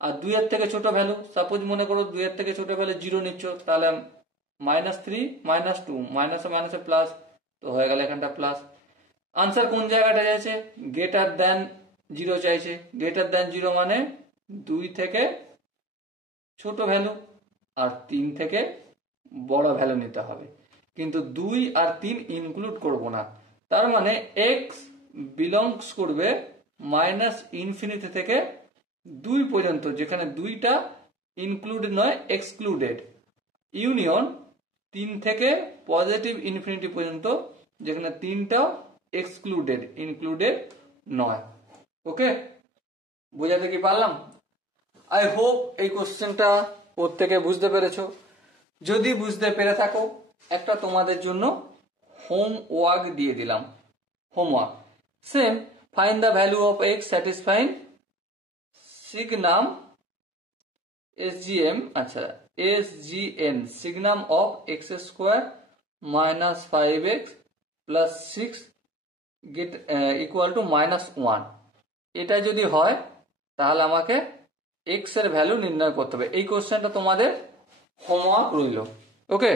আর 2 এর থেকে ছোট ভ্যালু, সাপোজ মনে করো 2 এর থেকে ছোট ভ্যালু 0 নিচ্ছ, তাহলে -3 -2 মাইনাসে মাইনাসে প্লাস, তো হয়ে গেল এখানটা প্লাস। আনসার কোন জায়গাটা চাইছে? গ্রেটার দেন 0 চাইছে। গ্রেটার দেন 0 মানে 2 থেকে ছোট ভ্যালু আর 3 থেকে বড় ভ্যালু নিতে হবে, কিন্তু 2 আর 3 ইনক্লুড করব না। তার মানে এক্স বিলংস করবে মাইনাস ইনফিনিটি থেকে 2 পর্যন্ত, যেখানে 2টা ইনক্লুড নয় এক্সক্লুডেড, ইউনিয়ন 3 থেকে পজিটিভ ইনফিনিটি পর্যন্ত, যেখানে 3টা এক্সক্লুডেড, ইনক্লুডেড নয়। ওকে, বোঝাতে কি পারলাম? আই হোপ এই কোশ্চেনটা প্রত্যেকে বুঝতে পেরেছো। যদি বুঝতে পেরে থাকো, একটা তোমাদের জন্য হোমওয়ার্ক দিয়ে দিলাম। Homework same, find the value of x satisfying signum SGM, আচ্ছা SGN signum of x square minus 5x plus 6 get equal to -1। এটা যদি হয় তাহলে আমাকে এক্স এর ভ্যালু নির্ণয় করতে হবে। এই কোশ্চেনটা তোমাদের হোমওয়ার্ক রইল। ওকে,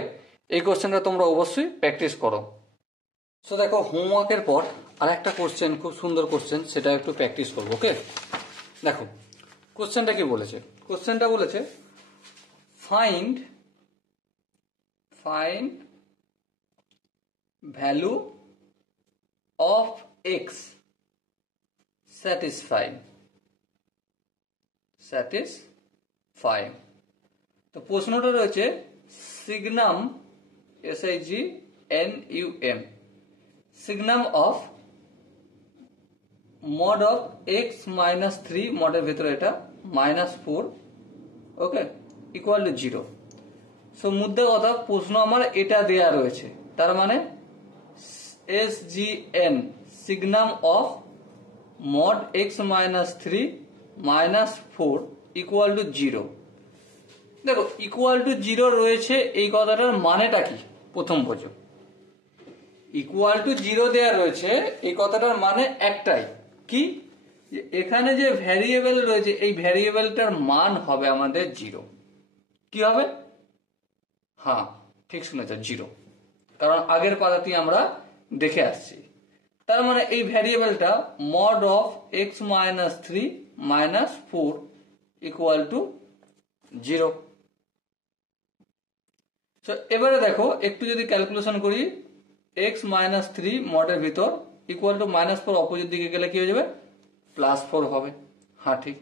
এই কোশ্চেনটা তোমরা অবশ্যই প্র্যাকটিস করো। সো দেখো, হোমওয়ার্কের পর আর একটা কোশ্চেন, খুব সুন্দর কোশ্চেন, সেটা একটু প্র্যাকটিস করবো। ওকে, দেখো কোশ্চেনটা কি বলেছে। কোশ্চেনটা বলেছে find value of x satisfying তো প্রশ্নটা রয়েছে signum SIGNUM signum of mod of x minus 3 মডের ভেতরে এটা -4 ওকে ইকুয়াল টু 0। সো মুদ্রা কথা, প্রশ্ন আমার এটা দেয়া রয়েছে, তার মানে SGN signum of mod x minus 3 minus 4 equal to 0। দেখো ইকুয়াল টু 0 রয়েছে, এই কথাটার মানেটা কি প্রথম বোঝো। ইকুয়াল টু 0 দেয়া রয়েছে, এই কথাটার মানে একটাই, কি এখানে যে ভ্যারিয়েবল রয়েছে এই ভ্যারিয়েবলটার মান হবে আমাদের 0। কি হবে? হ্যাঁ ঠিক শুনেছ, 0, কারণ আগের পাতাটি আমরা দেখে আসছি। তার মানে এই ভ্যারিয়েবলটা mod of x minus 3 minus 4 equal to 0। তো এবারে দেখো একটু যদি ক্যালকুলেশন করি, এক্স মাইনাস 3 মডের ভিতর ইকুয়াল টু -4 অপোজিট দিকে গেলে কি হয়ে যাবে? +4 হবে। হ্যাঁ ঠিক।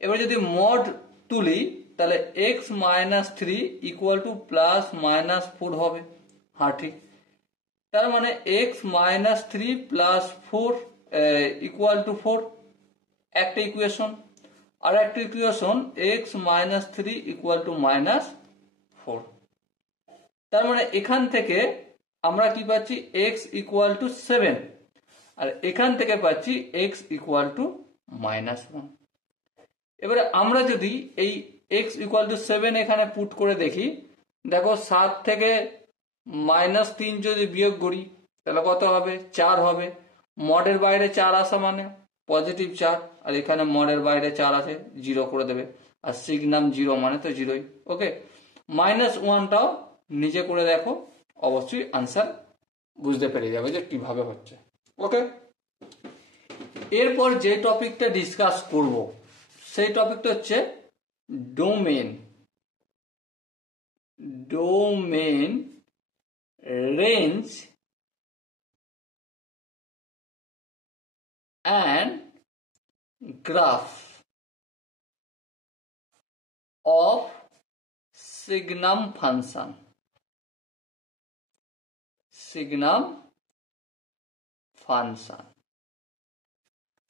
এবার যদি মড তুলি তাহলে এক্স মাইনাস 3 ইকুয়াল টু +-4 হবে। হ্যাঁ ঠিক। তার মানে x minus 3 plus 4 equal two 4 একটা ইকুয়েশন, আর একটা equation x minus 3 equal to -4। তার মানে এখান থেকে আমরা কি পাচ্ছি? এক্স ইকুয়াল টু 7, আর এখান থেকে পাচ্ছি এক্স ইকুয়াল টু -1। এবারে আমরা যদি এই এক্স ইকুয়াল টু 7 এখানে পুট করে দেখি, দেখো 7 থেকে -3 যদি বিয়োগ করি তাহলে কত হবে? 4 হবে। মডের বাইরে 4 আসা মানে পজিটিভ 4, আর এখানে মডের বাইরে 4 আছে, 0 করে দেবে, আর সিগনাম 0 মানে তো 0ই। ওকে, -1টাও নিচে করে দেখো, অবশ্যই আনসার বুঝতে পেরে যাবে যে কিভাবে হচ্ছে। ওকে, এরপর যে টপিকটা ডিসকাস করব সেই টপিকটা হচ্ছে domain range and graph of signum function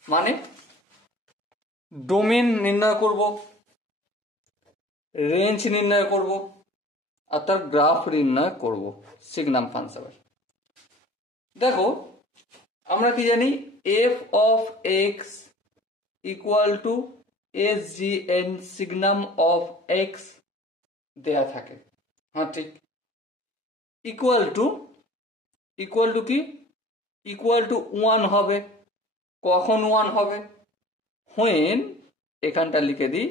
মানে ডোমেন নির্ণয় করব, রেঞ্জ নির্ণয় করব, আর তার গ্রাফ নির্ণয় করব সিগনাম ফাংশন। দেখো আমরা কি জানি? f of x equal to SGN সিগনাম of x দেয়া থাকে। হ্যাঁ ঠিক। ইকুয়াল টু কি? ইকুয়াল টু 1 হবে। কখন 1 হবে? when, এখানটা লিখে দিই,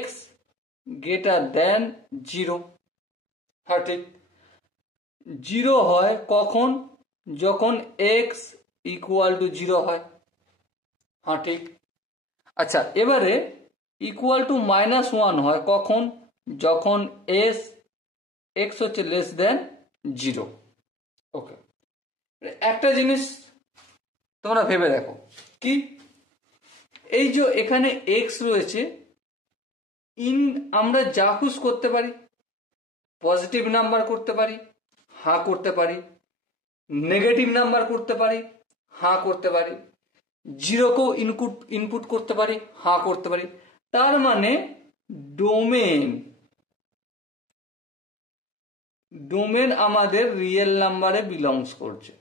x greater than 0। হ্যাঁ ঠিক। 0 হয় কখন? যখন x ইকুয়াল টু 0 হয়। হ্যাঁ ঠিক। আচ্ছা, এবারে ইকুয়াল টু -1 হয় কখন? যখন x হচ্ছে লেস দেন 0। ওকে, একটা জিনিস তোমরা ভেবে দেখো, কি এই যে এখানে x রয়েছে, আমরা যা খুশ করতে পারি, পজিটিভ নাম্বার করতে পারি, হ্যাঁ করতে পারি, নেগেটিভ নাম্বার করতে পারি, হ্যাঁ করতে পারি, 0কেও ইনপুট করতে পারি, হ্যাঁ করতে পারি। তার মানে ডোমেন আমাদের রিয়েল নাম্বারে বিলংস করছে,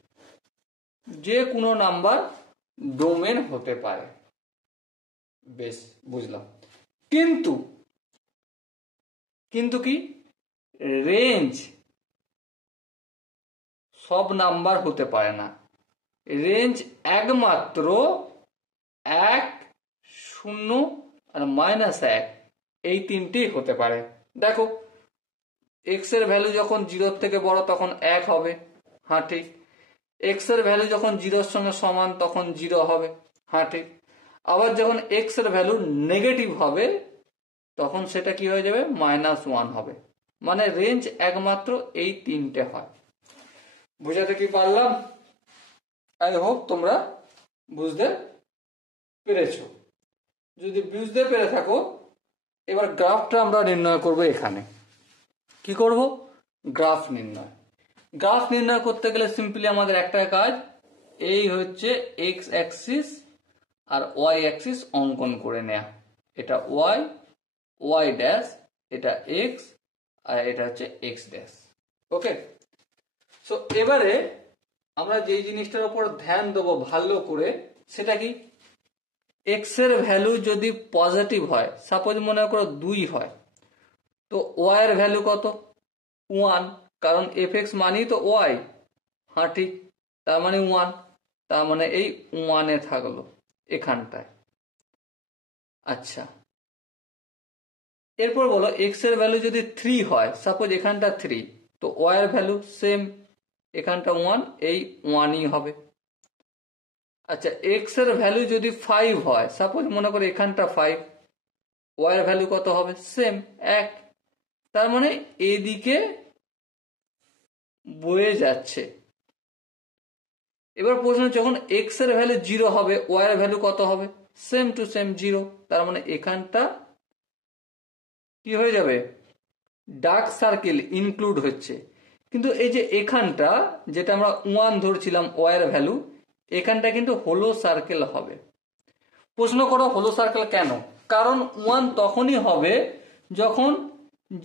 যে কোনো নাম্বার ডোমেন হতে পারে। বেশ, বুঝলাম। কিন্তু কি রেঞ্জ সব নাম্বার হতে পারে না। রেঞ্জ একমাত্র 1, 0 আর -1 এই তিনটেই হতে পারে। দেখো এক্স এর ভ্যালু যখন 0 থেকে বড় তখন 1 হবে, হ্যাঁ ঠিক। এক্স এর ভ্যালু যখন 0 সঙ্গে সমান তখন 0 হবে, হ্যাঁ ঠিক। আবার যখন এক্স এর ভ্যালু নেগেটিভ হবে তখন সেটা কি হয়ে যাবে, -1 হবে। মানে রেঞ্জ একমাত্র এই তিনটে হয়। বুঝাতে কি পারলাম? আই হোপ তোমরা বুঝতে পেরেছো। যদি বুঝতে পেরে থাকো, এবার গ্রাফটা আমরা নির্ণয় করব। এখানে কি করব, গ্রাফ নির্ণয়। গ্রাফ নির্ণয় করতে গেলে সিম্পলি আমাদের একটা কাজ, এই হচ্ছে এক্স অ্যাক্সিস আর ওয়াই অ্যাক্সিস অঙ্কন করে নেয়া। এটা ওয়াই, ওয়াই ড্যাশ, এটা এক্স, আর এটা হচ্ছে এক্স ড্যাশ। ওকে, সো এবারে আমরা যেই জিনিসটার উপর ধ্যান দেবো ভালো করে, সেটা কি, এক্স এর ভ্যালু যদি পজিটিভ হয়, সাপোজ মনে করো 2 হয়, তো ওয়াই এর ভ্যালু কত, 1, কারণ এফ এক্স মানেই তো ওয়াই, হ্যাঁ ঠিক। তার মানে 1, তার মানে এই 1 এ থাকলো এখানটায়। আচ্ছা, এরপর বলো এক্স এর ভ্যালু যদি 3 হয়, সাপোজ এখানটা 3, তো ওয়াই এর ভ্যালু সেম, এখানটা 1, এই 1ই হবে। আচ্ছা, এক্স এর ভ্যালু যদি 5 হয়, সাপোজ মনে করো এখানটা 5, ওয়াই এর ভ্যালু কত হবে, সেম 1। তার মানে এদিকে বয়ে যাচ্ছে। এবার প্রশ্ন, যখন এক্স এর ভ্যালু 0 হবে, ওয়াই এর ভ্যালু কত হবে, সেম টু সেম 0। তার মানে এখানটা কি হয়ে যাবে, ডার্ক সার্কেল ইনক্লুড হচ্ছে। কিন্তু এই যে এখানটা যেটা আমরা 1 ধরছিলাম ওয়াই এর ভ্যালু, এখানটা কিন্তু হোলো সার্কেল হবে। প্রশ্ন করো হোলো সার্কেল কেন? কারণ 1 তখনই হবে যখন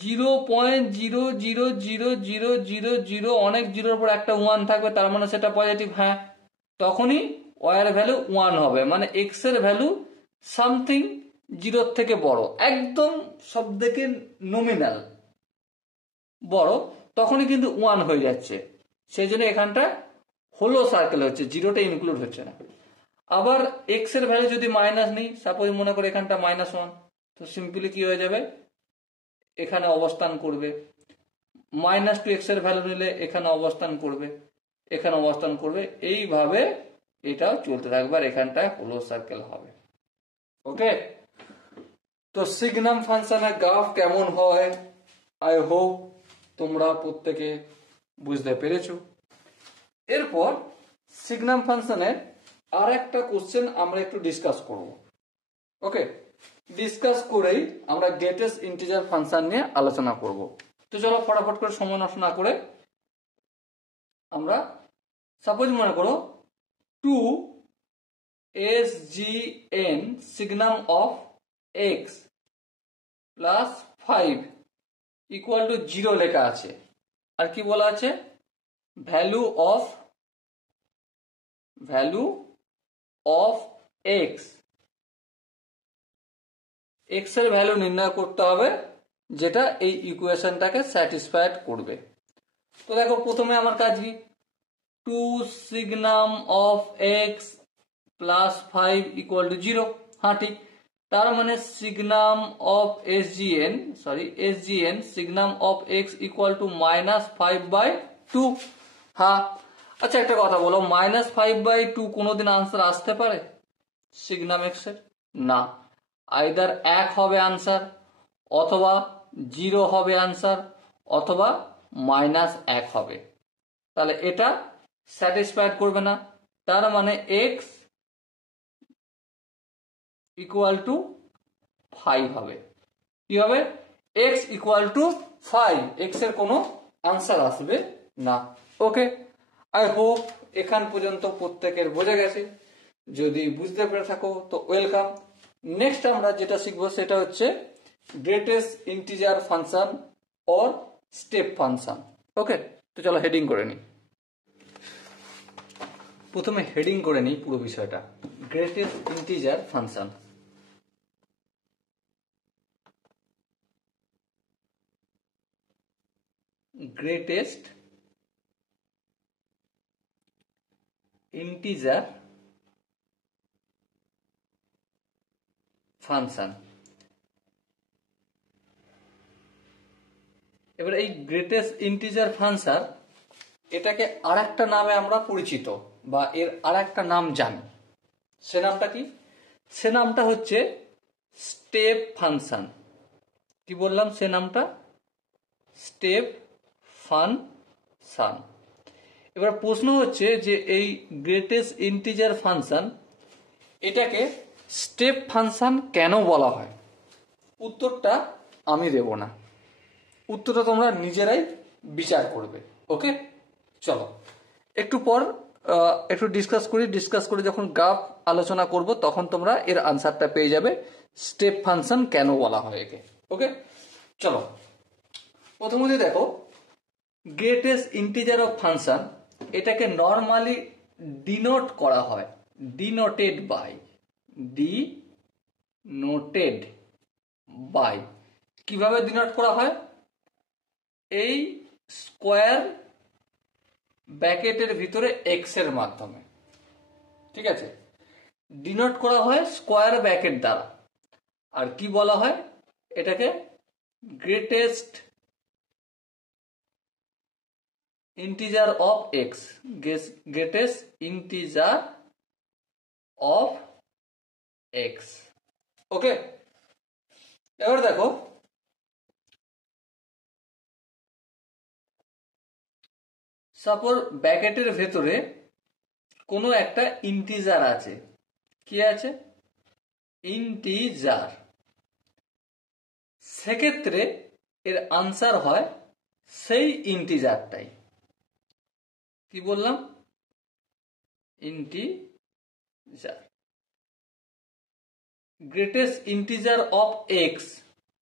0.00000 অনেক জিরোর পর একটা 1 থাকবে, তার মানে সেটা পজিটিভ, হ্যাঁ। তখনই ওয়াই এর ভ্যালু 1 হবে, মানে এক্স এর ভ্যালু সামথিং 0 থেকে বড়, একদম সব থেকে নমিনাল বড়, তখনই কিন্তু 1 হয়ে যাচ্ছে। সেই জন্য এখানটা হোলো সার্কেল হচ্ছে, জিরোটা ইনক্লুড হচ্ছে না। আবার এক্স এর ভ্যালু যদি মাইনাস নেই, সাপোজ মনে করে এখানটা -1, তো সিম্পলি কি হয়ে যাবে, এখানে অবস্থান করবে। -2 এক্স এর ভ্যালু নিলে এখানে অবস্থান করবে, এখানে অবস্থান করবে, এইভাবে এটাও চলতে থাকবে, আর এখানটায় হোলো সার্কেল হবে। ওকে, তো সিগনাম ফাংশনের গ্রাফ কেমন হয়, আই হোপ তোমরা প্রত্যেকে বুঝতে পেরেছো। এরপর সিগনাম ফাংশনের আর একটা কোশ্চেন আমরা একটু ডিসকাস করব। ওকে, ডিসকাস করেই আমরা গ্রেটেস্ট ইন্টিজার ফাংশন নিয়ে আলোচনা করব। তো চলো ফটাফট করে সময় নষ্ট না করে আমরা, সাপোজ মনে করো 2 SGN signum of x plus 5 equal to 0 লেখা আছে। আর কি বলা আছে, ভ্যালু অফ এক্স এর ভ্যালু নির্ণয় করতে হবে যেটা এই ইকুয়েশনটাকে স্যাটিসফাইড করবে। তো দেখো প্রথমে আমার কাজ কি, 2 signum of x plus 5 equal to 0, হ্যাঁ ঠিক। তার মানে signum of SGN signum of x equal to -5/2, হ্যাঁ। আচ্ছা একটা কথা বলো, -5/2 কোনোদিন আনসার আসতে পারে সিগনাম এক্স এর? না, আইদার 1 হবে আনসার, অথবা 0 হবে আনসার, অথবা -1 হবে। তাহলে এটা স্যাটিসফাইড করবে না। তার মানে এক্স ইকুয়াল টু 5 হবে। কি হবে, x ইকুয়াল টু 5, এক্স এর কোনো আনসার আসবে না। ওকে, আই হোপ এখান পর্যন্ত প্রত্যেকের বোঝা গেছে। যদি বুঝতে পেরে থাকো তো ওয়েলকাম। নেক্সট আমরা যেটা শিখবো সেটা হচ্ছে greatest integer function or step function. Okay, তো চলো হেডিং করে নিই। প্রথমে হেডিং করে নিই পুরো বিষয়টা, greatest integer function. Greatest integer function. এবার এই গ্রেটেস্ট ইন্টিজার ফাংশন এটাকে আরেকটা নামে আমরা পরিচিত বা এর আরেকটা নাম জানি। সে নামটা কি? সে নামটা হচ্ছে স্টেপ ফাংশন। কি বললাম? সে নামটা স্টেপ ফাংশন। এবার প্রশ্ন হচ্ছে যে এই গ্রেটেস্ট ইন্টিজার ফাংশন এটাকে স্টেপ ফাংশন কেন বলা হয়? উত্তরটা আমি দেব না, উত্তরটা তোমরা নিজেরাই বিচার করবে। ওকে, চলো একটু পর একটু ডিসকাস করে যখন গ্রাফ আলোচনা করব তখন তোমরা এর আনসারটা পেয়ে যাবে স্টেপ ফাংশন কেন বলা হয় একে। ওকে, চলো প্রথমত দেখো গ্রেটেস্ট ইন্টিজার অফ ফাংশন এটাকে নর্মালি ডিনোট করা হয় ডিনোটেড বাই কিভাবে ডিনোট করা হয়? এই স্কোয়ার ব্র্যাকেটের ভিতরে এক্স এর মাধ্যমে। ঠিক আছে, ডিনোট করা হয় স্কোয়ার ব্র্যাকেট দ্বারা। আর কি বলা হয় এটাকে? Greatest integer of x, greatest integer of x. Okay, এবার দেখো সাপোজ ব্র্যাকেটের ভেতরে কোনো একটা ইন্টিজার আছে। কি আছে? ইন্টিজার। সেক্ষেত্রে এর আনসার হয় সেই ইন্টিজারটাই। কি বললাম? Integer. Greatest integer of x,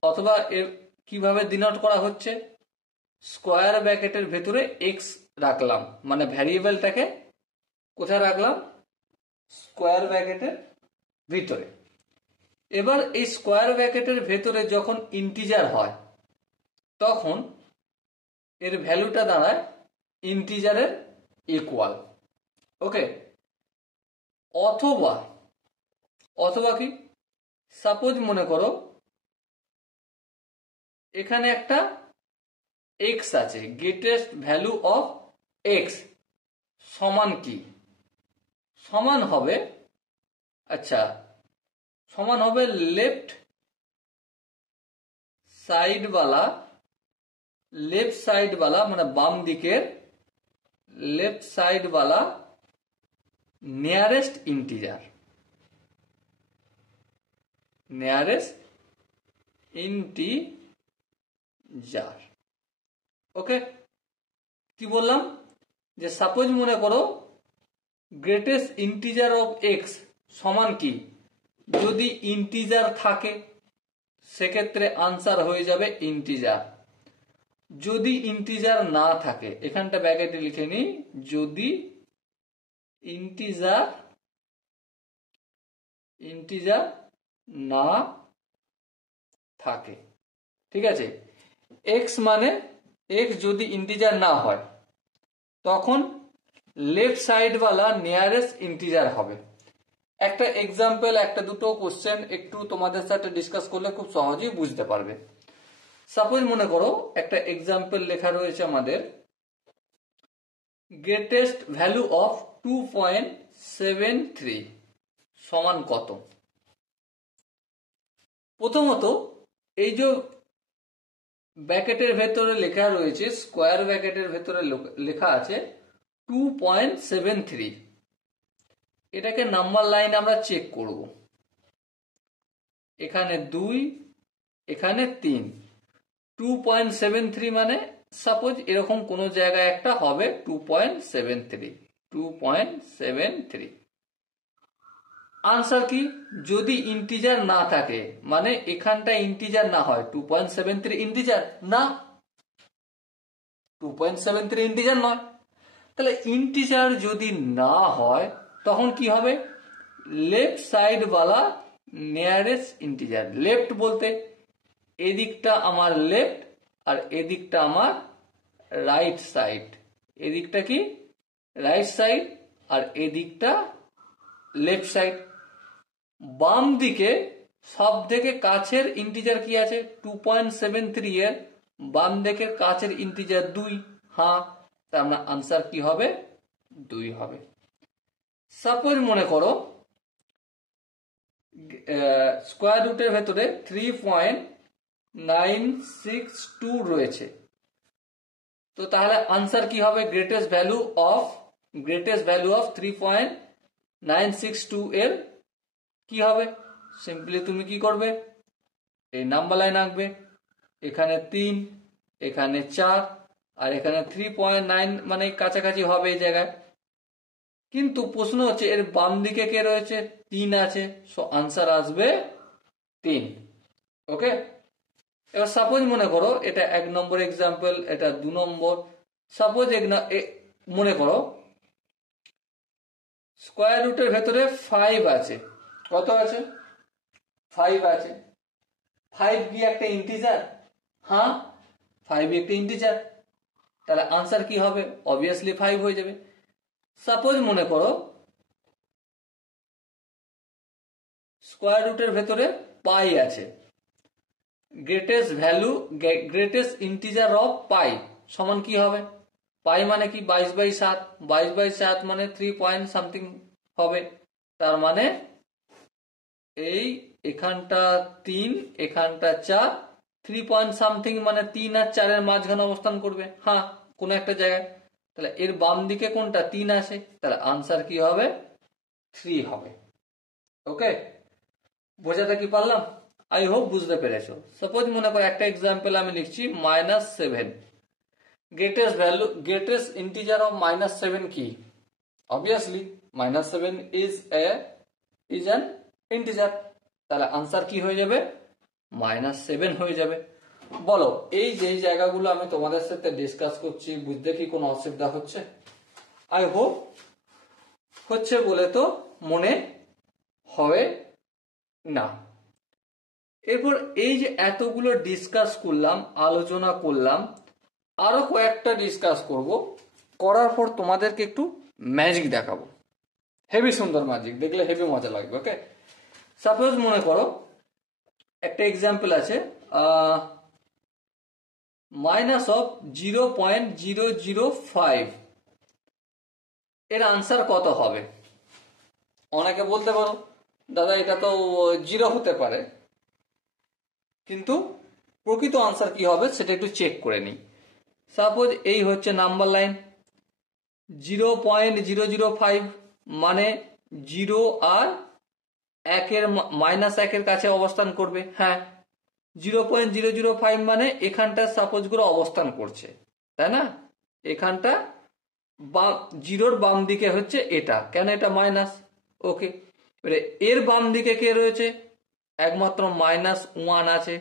অথবা এর কিভাবে ডিনোট করা হচ্ছে? স্কোয়ার ব্র্যাকেটের ভেতরে এক্স রাখলাম, মানে ভ্যারিয়েবলটাকে কোথায় রাখলাম? স্কোয়ার ব্র্যাকেটের ভিতরে। এবার এই স্কোয়ার ব্র্যাকেটের ভেতরে যখন ইন্টিজার হয় তখন এর ভ্যালুটা দাঁড়ায় ইন্টিজারের ইকুয়াল। ওকে, অথবা কি? সাপোজ মনে করো এখানে একটা এক্স আছে, গ্রেটেস্ট ভ্যালু অফ এক্স সমান কি? সমান হবে, আচ্ছা সমান হবে লেফট সাইডওয়ালা মানে বাম দিকের লেফট সাইডওয়ালা নিয়ারেস্ট ইন্টিজার। ওকে, কি বললাম? যে সাপোজ মনে করো গ্রেটেস্ট ইন্টিজার অফ এক্স সমান কি? যদি ইন্টিজার থাকে সেক্ষেত্রে আনসার হয়ে যাবে ইন্টিজার। যদি ইন্টিজার না থাকে, এখানটা ব্র্যাকেটে লিখে নিই, যদি ইন্টিজার না থাকে। ঠিক আছে, এক্স মানে এক্স যদি ইন্টিজার না হয় তখন লেফট সাইডওয়ালা নিয়ারেস্ট ইন্টিজার হবে। একটা এক্সাম্পল, একটা দুটো কোশ্চেন একটু তোমাদের সাথে ডিসকাস করলে খুব সহজেই বুঝতে পারবে। সাপোজ মনে করো একটা এক্সাম্পল লেখা রয়েছে আমাদের, গ্রেটেস্ট ভ্যালু অফ 2.73 সমান কত? প্রথমত এই যে ব্র্যাকেটের ভেতরে লেখা রয়েছে, স্কোয়ার ব্র্যাকেটের ভেতরে লেখা আছে 2.73, এটাকে নাম্বার লাইন আমরা চেক করব। এখানে 2, এখানে 3, 2.73 মানে সাপোজ এরকম কোন জায়গায় একটা হবে 2.73। আনসার কি? যদি ইন্টিজার না থাকে, মানে এখানটা ইন্টিজার না হয়, 2.73 ইন্টিজার না, 2.73 ইন্টিজার নয়। তাহলে ইন্টিজার যদি না হয় তখন কি হবে? লেফট সাইডওয়ালা নিয়ারেস্ট ইন্টিজার। লেফট বলতে এদিকটা আমার লেফট আর এদিকটা আমার রাইট সাইড। এদিকটা কি? রাইট সাইড আর এদিকটা লেফট সাইড। বাম দিকে সব থেকে কাছের ইন্টিজার কি আছে? 2.73 এর বাম দিকের কাছের ইন্টিজার 2, হ্যাঁ, তার মানে আনসার কি হবে? 2 হবে। সাপোজ মনে করো স্কোয়ার রুটের ভেতরে 3.962 রয়েছে, তো তাহলে আনসার কি হবে? গ্রেটেস্ট ভ্যালু অফ 3.962 এর কি হবে? সিম্পলি তুমি কি করবে? এই নাম্বার লাইন আঁকবে, এখানে 3, এখানে 4, আর এখানে 3.9, মানে কাছাকাছি হবে এই জায়গায়। কিন্তু প্রশ্ন হচ্ছে এর বাম দিকে কে রয়েছে? 3 আছে, সো আনসার আসবে 3। ওকে, এবার সাপোজ মনে করো এটা 1 নম্বর এক্সাম্পল, এটা 2 নম্বর। সাপোজ মনে করো স্কোয়ার রুটের ভেতরে 5 আছে। কত আছে? 5 আছে। 5 কি একটা ইন্টিজার? হ্যাঁ, 5 একটা ইন্টিজার, তাহলে আনসার কি হবে? অবভিয়াসলি 5 হয়ে যাবে। সাপোজ মনে করো স্কোয়ার রুটের ভেতরে পাই আছে। গ্রেটেস্ট ইন্টিজার অফ পাই সমান কি হবে? পাই মানে কি? 22/7। 22/7 মানে 3 পয়েন্ট সামথিং হবে, তার মানে এই এখানটা 3, এখানটা 4, 3 পয়েন্ট সামথিং মানে 3 আর 4 এর মাঝখানে অবস্থান করবে, হ্যাঁ, কোন একটা জায়গায়। তাহলে এর বাম দিকে কোনটা? 3 আসে, তাহলে আনসার কি হবে? 3 হবে। ওকে, বোঝাতে কি পারলাম? আই হোপ বুঝতে পেরেছো। সাপোজ মনে করো একটা এক্সাম্পল আমি লিখছি -7। গ্রেটেস্ট ইন্টিজার অফ -7 কি? অবভিয়াসলি -7 ইজ অ্যান ইন্টিজার, তাহলে আনসার কি হয়ে যাবে? -7 হয়ে যাবে। বলো, এই যে জায়গাগুলো আমি তোমাদের সাথে ডিসকাস করছি, বুঝতে কি কোনো অসুবিধা হচ্ছে? আই হোপ হচ্ছে বলে তো মনে হবে না। এরপর এই যে এতগুলো ডিসকাস করলাম, আলোচনা করলাম, আরো কয়েকটা ডিসকাস করব, করার পর তোমাদেরকে একটু ম্যাজিক দেখাবো। হেভি সুন্দর ম্যাজিক, দেখলে হেভি মজা লাগবে। ওকে, সাপোজ মনে করো একটা এক্সাম্পল আছে, -0.005 এর আনসার কত হবে? অনেকে বলতে পারো দাদা এটা তো 0 হতে পারে, কিন্তু প্রকৃত আনসার কি হবে সেটা একটু চেক করে নিই। সাপোজ এই হচ্ছে নাম্বার লাইন, 0.005 মানে 0 আর 1-এর -1-এর কাছে অবস্থান করবে। হ্যাঁ, 0.005 মানে এখানটা সাপোজ করে অবস্থান করছে, তাই না? এখানটা জিরোর বাম দিকে হচ্ছে এটা, কেন? এটা মাইনাস। ওকে, এর বাম দিকে কে রয়েছে? একমাত্র -1 আছে,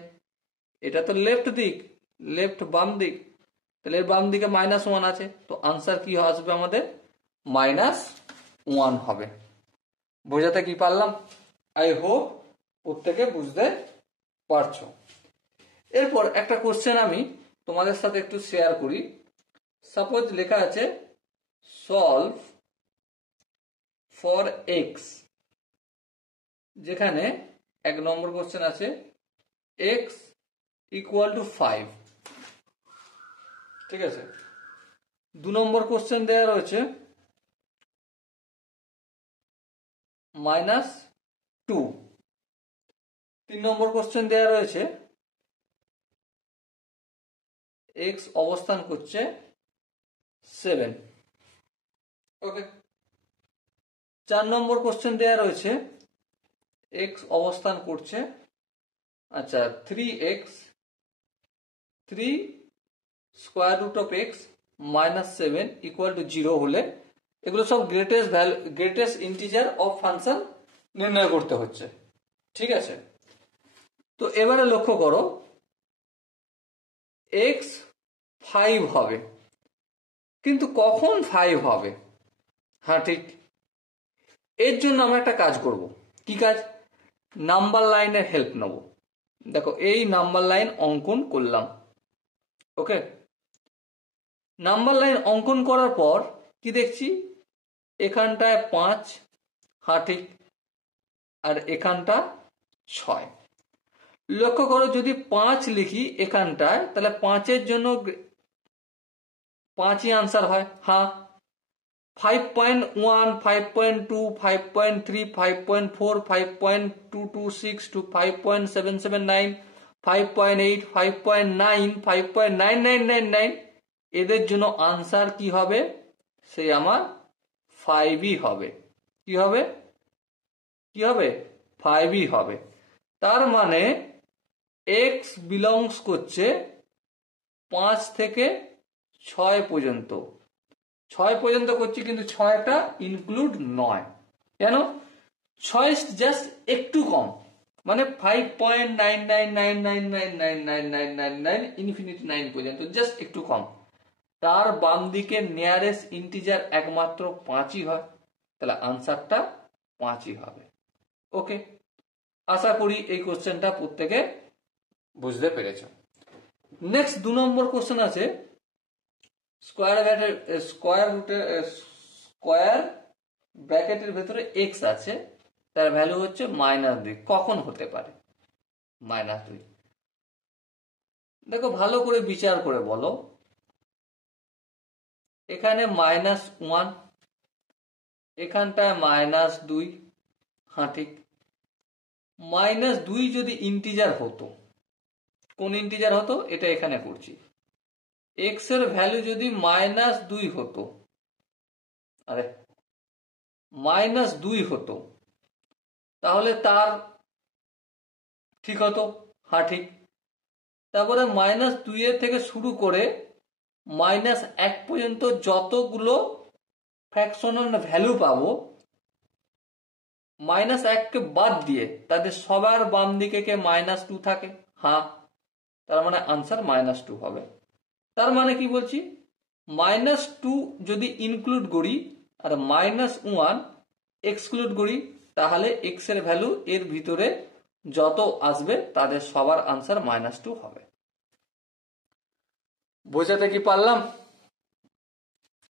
এটা তো লেফট দিক, বাম দিক, তাহলে এর বাম দিকে -1 আছে, তো আনসার কি আসবে আমাদের? -1 হবে। বোঝাতে কি পারলাম? আই হোপ প্রত্যেকে বুঝতে পারছো। এরপর একটা কোশ্চেন আমি তোমাদের সাথে একটু শেয়ার করি। সাপোজ লেখা আছে সলভ ফর এক্স, যেখানে 1 নম্বর কোশ্চেন আছে x = 5, ঠিক আছে। 2 নম্বর কোশ্চেন দেওয়া রয়েছে -2। 3 নম্বর কোশ্চেন দেওয়া রয়েছে x অবস্থান করছে 7। ওকে, 4 নম্বর কোশ্চেন দেওয়া রয়েছে x অবস্থান করছে 3x, 3 √x -7 = 0 হলে এগুলো সব গ্রেটেস্ট ইন্টিজার অফ ফাংশন নির্ণয় করতে হচ্ছে, ঠিক আছে। তো এবারে লক্ষ্য করো x 5 হবে, কিন্তু কখন 5 হবে? হ্যাঁ ঠিক, এর জন্য আমরা একটা কাজ করব। কি কাজ? নাম্বার লাইনের হেল্প নেব। দেখো এই নাম্বার লাইন অঙ্কন করলাম। ওকে, নাম্বার লাইন অঙ্কন করার পর কি দেখছি? এখানটায় 5, হ্যাঁ ঠিক, আর এখানটা 6। লক্ষ্য করো যদি 5 লিখি এখানটায় তাহলে 5-এর জন্য 5ই আনসার হয়। হ্যাঁ, 5.1, 5.2, 5.3, 5.4, 5.226 to 5.779, 5.8, 5.9, 5.9999 এদের জন্য আনসার কি হবে? সেই আমার 5ই হবে। কি হবে? কি হবে? 5ই হবে। তার মানে x বিলংস করছে 5 থেকে 6 পর্যন্ত। 6 পর্যন্ত করছি কিন্তু 6টা ইনক্লুড নয়। কেন? 6 জাস্ট একটু কম, মানে 5.999999999 ইনফিনিটি 9 পর্যন্ত, জাস্ট একটু কম। তার বাম দিকে নিয়ারেস্ট ইন্টিজার একমাত্র 5ই হয়, তাহলে আনসারটা 5ই হবে। ওকে, আশা করি এই কোশ্চেনটা প্রত্যেকে বুঝতে পেরেছ। নেক্সট 2 নম্বর কোশ্চেন আছে, স্কোয়ার ব্র্যাকেটের ভেতরে x আছে, তার ভ্যালু হচ্ছে -2। কখন হতে পারে -2? দেখো ভালো করে বিচার করে বলো। এখানে -1, এখানটায় -2। হ্যাঁ ঠিক। -2 যদি ইন্টিজার হতো, কোন ইন্টিজার হতো? এটা এখানে করছি। x এর ভ্যালু যদি -2 হতো, আরে -2 হতো, তাহলে তার ঠিক হতো। হ্যাঁ ঠিক। তারপরে -2 এর থেকে শুরু করে -1 পর্যন্ত যতগুলো ফ্র্যাকশনাল ভ্যালু পাবো, -1 কে বাদ দিয়ে তাদের সবার বাম দিকে কে -2 থাকে। হ্যাঁ, তার মানে আনসার -2 হবে। তার মানে কি বলছি? -2 যদি ইনক্লুড করি আর -1 এক্সক্লুড করি, তাহলে x এর ভ্যালু এর ভিতরে যত আসবে তাদের সবার আনসার -2 হবে। বোঝাতে কি পারলাম?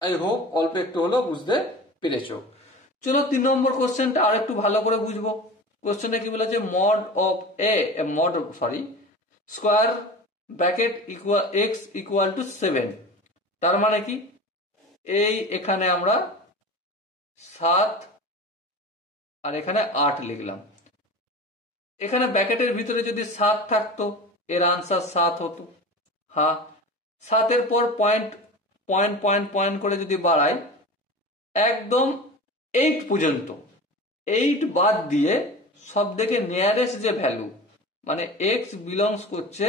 আই হোপ অল্প একটু হলেও বুঝতে পেরেছো। চলো 3 নম্বর কোশ্চেনটা আর একটু ভালো করে বুঝবো। কোশ্চেনটা কি বলেছে? Square bracket x equal to 7। তার মানে কি? এই এখানে আমরা 7 আর এখানে 8 লিখলাম। এখানে ব্র্যাকেটের ভিতরে যদি 7 থাকতো, এর আনসার 7 হতো। হ্যাঁ, 7 এর পর পয়েন্ট পয়েন্ট পয়েন্ট পয়েন্ট করে যদি বাড়াই একদম 8 পর্যন্ত, 8 বাদ দিয়ে সব থেকে নিয়ারেস্ট যে ভ্যালু, মানে x বিলংস করছে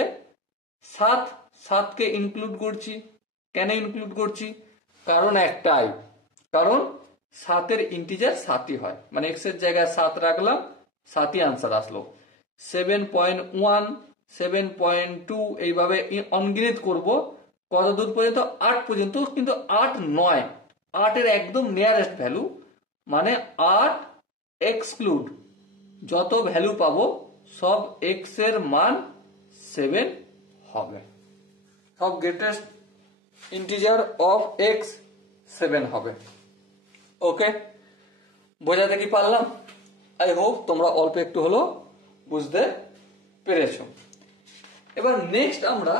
7, 7কে ইনক্লুড করছি। কেন ইনক্লুড করছি? কারণ একটাই, কারণ 7 এর ইন্টিজার 7ই হয়, মানে x এর জায়গায় 7 রাখলাম, 7ই আনসার আসলো। 7.1, 7.2 এইভাবে অনগিনিত করব কত দূর পর্যন্ত? 8 পর্যন্ত। কিন্তু 8 নয়, 8 এর একদম নিয়ারেস্ট ভ্যালু, মানে 8 এক্সক্লুড যত ভ্যালু পাবো সব x এর মান 7 হবে। সব গ্রেটেস্ট ইন্টিজার অফ x 7 হবে। ওকে, বোঝাতে কি পারলাম? আই হোপ তোমরা অল্প একটু হলো বুঝতে পেরেছো। এবার নেক্সট আমরা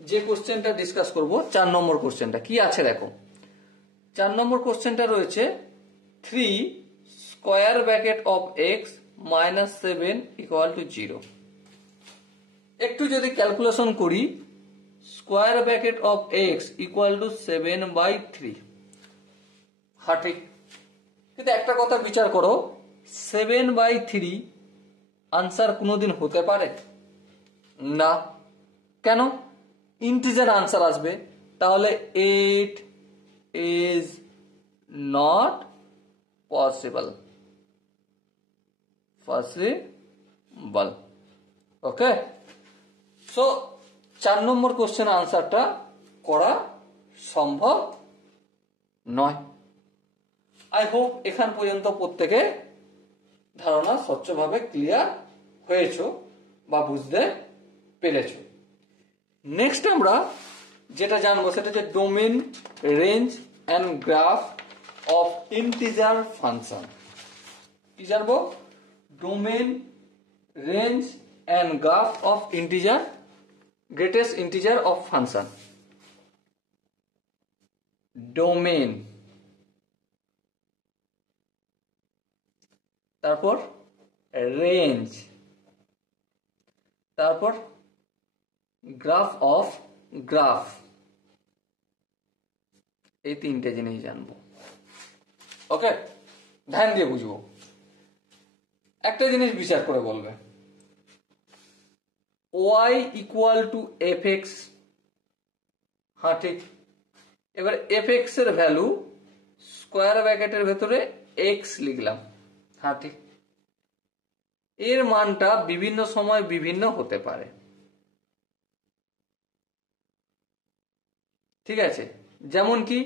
যে কোশ্চেনটা ডিসকাস করব, 4 নম্বর কোশ্চেনটা কি আছে দেখো। 4 নম্বর কোশ্চেনটা রয়েছে 3 square bracket of x -7 equal to 0। একটু যদি ক্যালকুলেশন করি, square bracket of x equal to 7/3। হ্যাঁ ঠিক। কিন্তু একটা কথা বিচার করো, 7/3 আনসার কোনোদিন হতে পারে না। কেন? ইন্টিজার আনসার আসবে, তাহলে 8 is not possible. Okay, so 4 number question আনসারটা করা সম্ভব নয়। আই হোপ এখান পর্যন্ত প্রত্যেকে ধারণা স্বচ্ছভাবে ক্লিয়ার হয়েছো বা বুঝতে পেরেছো। নেক্সট আমরা যেটা জানবো সেটা হচ্ছে domain, range and graph of integer function. কি জানবো? Domain, range and graph of integer, greatest integer of function. Domain, তারপর রেঞ্জ, তারপর গ্রাফ অফ গ্রাফ। এই তিনটে জিনিস জানবো। ওকে, ধ্যান দিয়ে বুঝবো। একটা জিনিস বিচার করে বলবে, y equal to F x. হ্যাঁ ঠিক। এবার এফ এক্স এর ভ্যালু স্কোয়ার ব্র্যাকেটের ভেতরে এক্স লিখলাম। হ্যাঁ ঠিক। এর মানটা বিভিন্ন সময় বিভিন্ন হতে পারে, ঠিক আছে। যেমন কি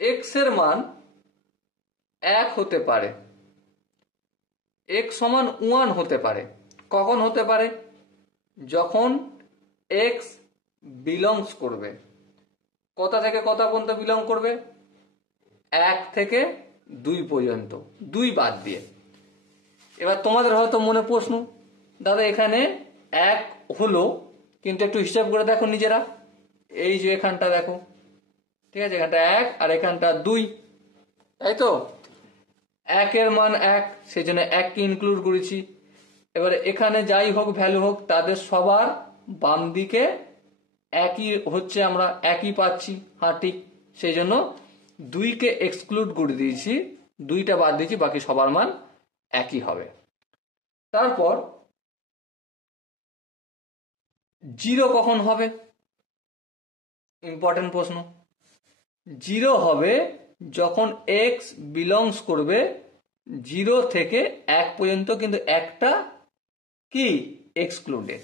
এক্স এর মান 1 হতে পারে, x সমান 1 হতে পারে। কখন হতে পারে? যখন x বিলংস করবে, কোথা থেকে কত পর্যন্ত বিলং করবে? 1 থেকে 2 পর্যন্ত, 2 বাদ দিয়ে। এবার তোমাদের হয়তো মনে প্রশ্ন, দাদা এখানে 1 হলো, কিন্তু একটু হিসাব করে দেখো নিজেরা। এই যে এখানটা দেখো, ঠিক আছে, এখানটা 1 আর এখানটা 2, তাই তো। 1 এর মান 1, সেই জন্য 1 কে ইনক্লুড করেছি। এবারে এখানে যাই হোক ভ্যালু হোক, তাদের সবার বাম দিকে একই হচ্ছে, আমরা একই পাচ্ছি। হ্যাঁ ঠিক, সেই জন্য 2 কে এক্সক্লুড করে দিয়েছি, 2টা বাদ দিয়েছি, বাকি সবার মান একই হবে। তারপর 0 কখন হবে? ইম্পর্টেন্ট প্রশ্ন। 0 হবে যখন x বিলংস করবে 0 থেকে 1 পর্যন্ত, কিন্তু একটা কি এক্সক্লুডেড।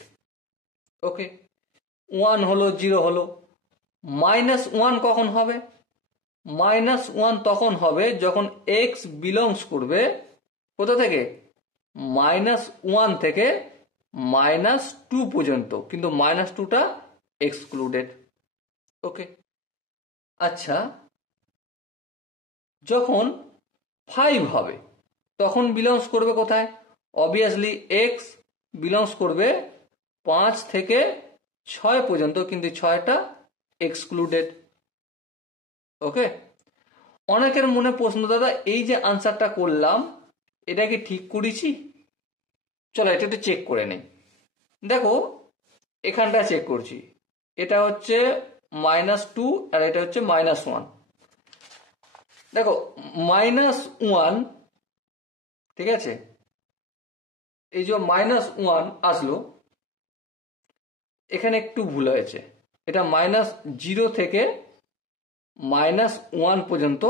ওকে, 1 হলো, 0 হলো। -1 কখন হবে? -1 তখন হবে যখন x বিলংস করবে কোথা থেকে? -1 থেকে -2 পর্যন্ত, কিন্তু -2টা এক্সক্লুডেড। ওকে, আচ্ছা, যখন 5 হবে তখন বিলংস করবে কোথায়? অবভিয়াসলি x বিলংস করবে 5 থেকে 6 পর্যন্ত, কিন্তু 6টা এক্সক্লুডেড। ওকে, অনেকের মনে প্রশ্ন, দাদা এই যে আনসারটা করলাম এটা কি ঠিক করেছি? চলো এটা একটু চেক করে নেই। দেখো এখানটা চেক করছি, এটা হচ্ছে -2 আর এটা হচ্ছে -1। দেখো -1, ঠিক আছে, এই যে -1 আসলো, এখানে একটু ভুল হয়েছে। এটা -0 থেকে -1 পর্যন্ত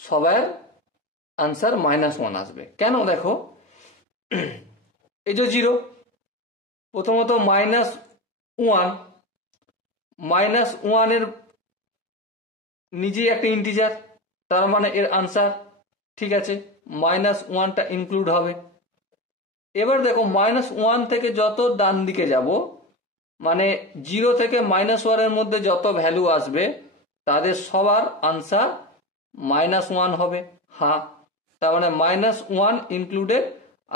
সবার আনসার -1 আসবে। কেন? দেখো এই যে 0, প্রথমত -1 এর নিজেই একটা ইন্টিজার, তার মানে এর আনসার ঠিক আছে, -1টা ইনক্লুড হবে। এবার দেখো -1 থেকে যত ডান দিকে যাব, মানে 0 থেকে -1 এর মধ্যে যত ভ্যালু আসবে তাদের সবার আনসার -1 হবে। হ্যাঁ, তার মানে -1 ইনক্লুডেড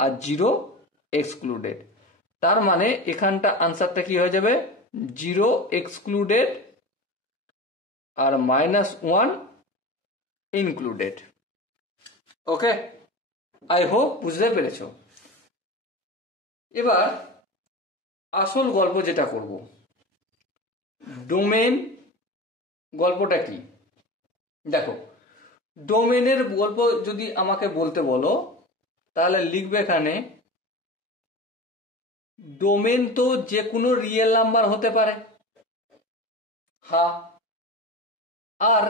আর 0 এক্সক্লুডেড। তার মানে এখানটা আনসারটা কি হয়ে যাবে? 0 এক্সক্লুডেড আর -1 ইনক্লুডেড। ওকে, আই হোপ বুঝতে পেরেছো। এবার আসল গল্প যেটা করব, ডোমেন গল্পটা কি? দেখো, ডোমেনের গল্প যদি আমাকে বলতে বলো, তাহলে লিখবে এখানে, ডোমেন তো যে কোনো রিয়েল নাম্বার হতে পারে। হ্যাঁ, আর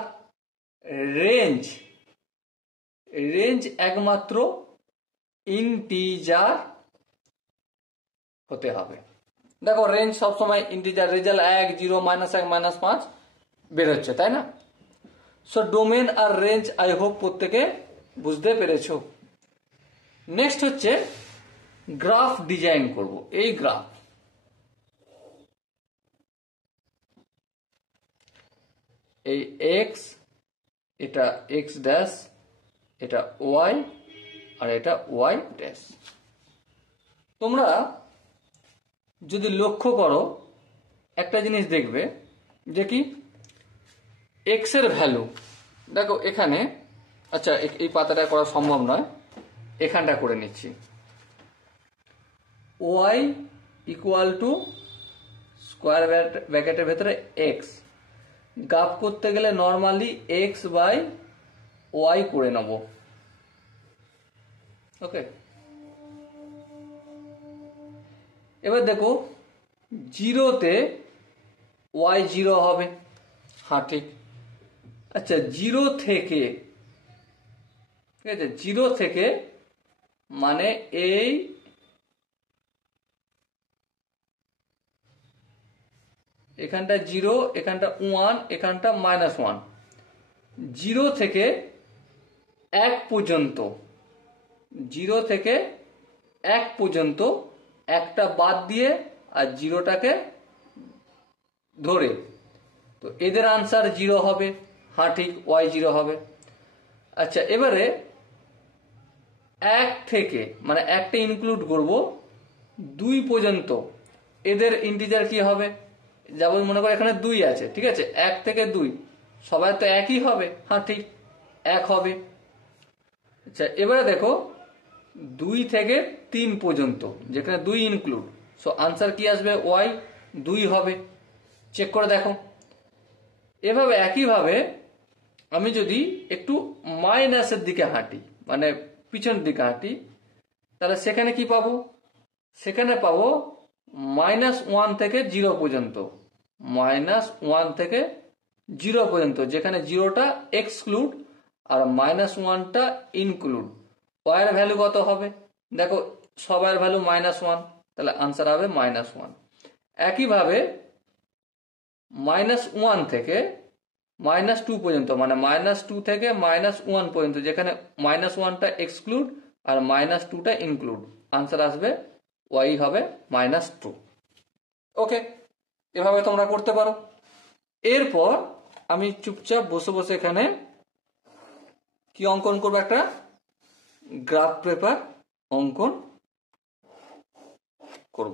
রেঞ্জ একমাত্র ইন্টিজার হতে হবে। দেখো রেঞ্জ সবসময় ইন্টিজার, রেজাল্ট 1, 0, -1, -5 বেরোচ্ছে, তাই না? সো ডোমেন আর রেঞ্জ আই হোপ প্রত্যেকে বুঝতে পেরেছো। নেক্সট হচ্ছে গ্রাফ ডিজাইন করব। এই গ্রাফ, এই এক্স, এটা এক্স ড্যাশ, এটা ওয়াই, আর এটা ওয়াই ড্যাশ। তোমরা যদি লক্ষ্য করো একটা জিনিস দেখবে যে কি এক্স এর ভ্যালু, দেখো এখানে, আচ্ছা এই পাতাটা করা সম্ভব নয়, এখানটা করে নিচ্ছি। ওয়াই ইকুয়াল টু স্কোয়ার ব্র্যাকেটের ভেতরে এক্স, গ্রাফ করতে গেলে নর্মালি এক্স বাই ওয়াই করে নেব। ওকে, এবার দেখো জিরোতে ওয়াই জিরো হবে, হ্যাঁ ঠিক। আচ্ছা জিরো থেকে, ঠিক আছে, জিরো থেকে মানে এই এখানটা জিরো, এখানটা ওয়ান, এখানটা মাইনাস ওয়ান, জিরো থেকে এক পর্যন্ত, জিরো থেকে এক পর্যন্ত একটা বাদ দিয়ে আর জিরোটাকে ধরে, তো এদের আনসার জিরো হবে, হ্যাঁ ঠিক, ওয়াই জিরো হবে। আচ্ছা এবারে এক থেকে মানে একটা ইনক্লুড করব দুই পর্যন্ত, এদের ইন্টিজার কি হবে? যেমন মনে করো এখানে দুই আছে, ঠিক আছে, এক থেকে দুই সবাই তো একই হবে, হ্যাঁ ঠিক, এক হবে। আচ্ছা এবারে দেখো দুই থেকে তিন পর্যন্ত যেখানে দুই ইনক্লুড, সো আনসার কি আসবে? ওয়াই দুই হবে। চেক করে দেখো। এভাবে একইভাবে আমি যদি একটু মাইনাসের দিকে হাঁটি, মানে পিছনের দিকে হাঁটি, তাহলে সেখানে কি পাবো? সেখানে পাবো মাইনাস ওয়ান থেকে জিরো পর্যন্ত, মাইনাস ওয়ান থেকে জিরো পর্যন্ত, যেখানে জিরোটা এক্সক্লুড আর মাইনাস ওয়ানটা ইনক্লুড। ওয়াইয়ের ভ্যালু কত হবে? দেখো সবার ভ্যালু মাইনাস ওয়ান, তাহলে আনসার হবে মাইনাস ওয়ান। একইভাবে মাইনাস ওয়ান থেকে মাইনাস টু পর্যন্ত, মানে মাইনাস টু থেকে মাইনাস ওয়ান পর্যন্ত, যেখানে মাইনাস ওয়ানটা এক্সক্লুড আর মাইনাস টুটা ইনক্লুড, আনসার আসবে ওয়াই হবে মাইনাস টু। ওকে, এভাবে তোমরা করতে পারো। এরপর আমি চুপচাপ বসে বসে এখানে কি অঙ্কন করবো? একটা গ্রাফ পেপার অঙ্কন করব।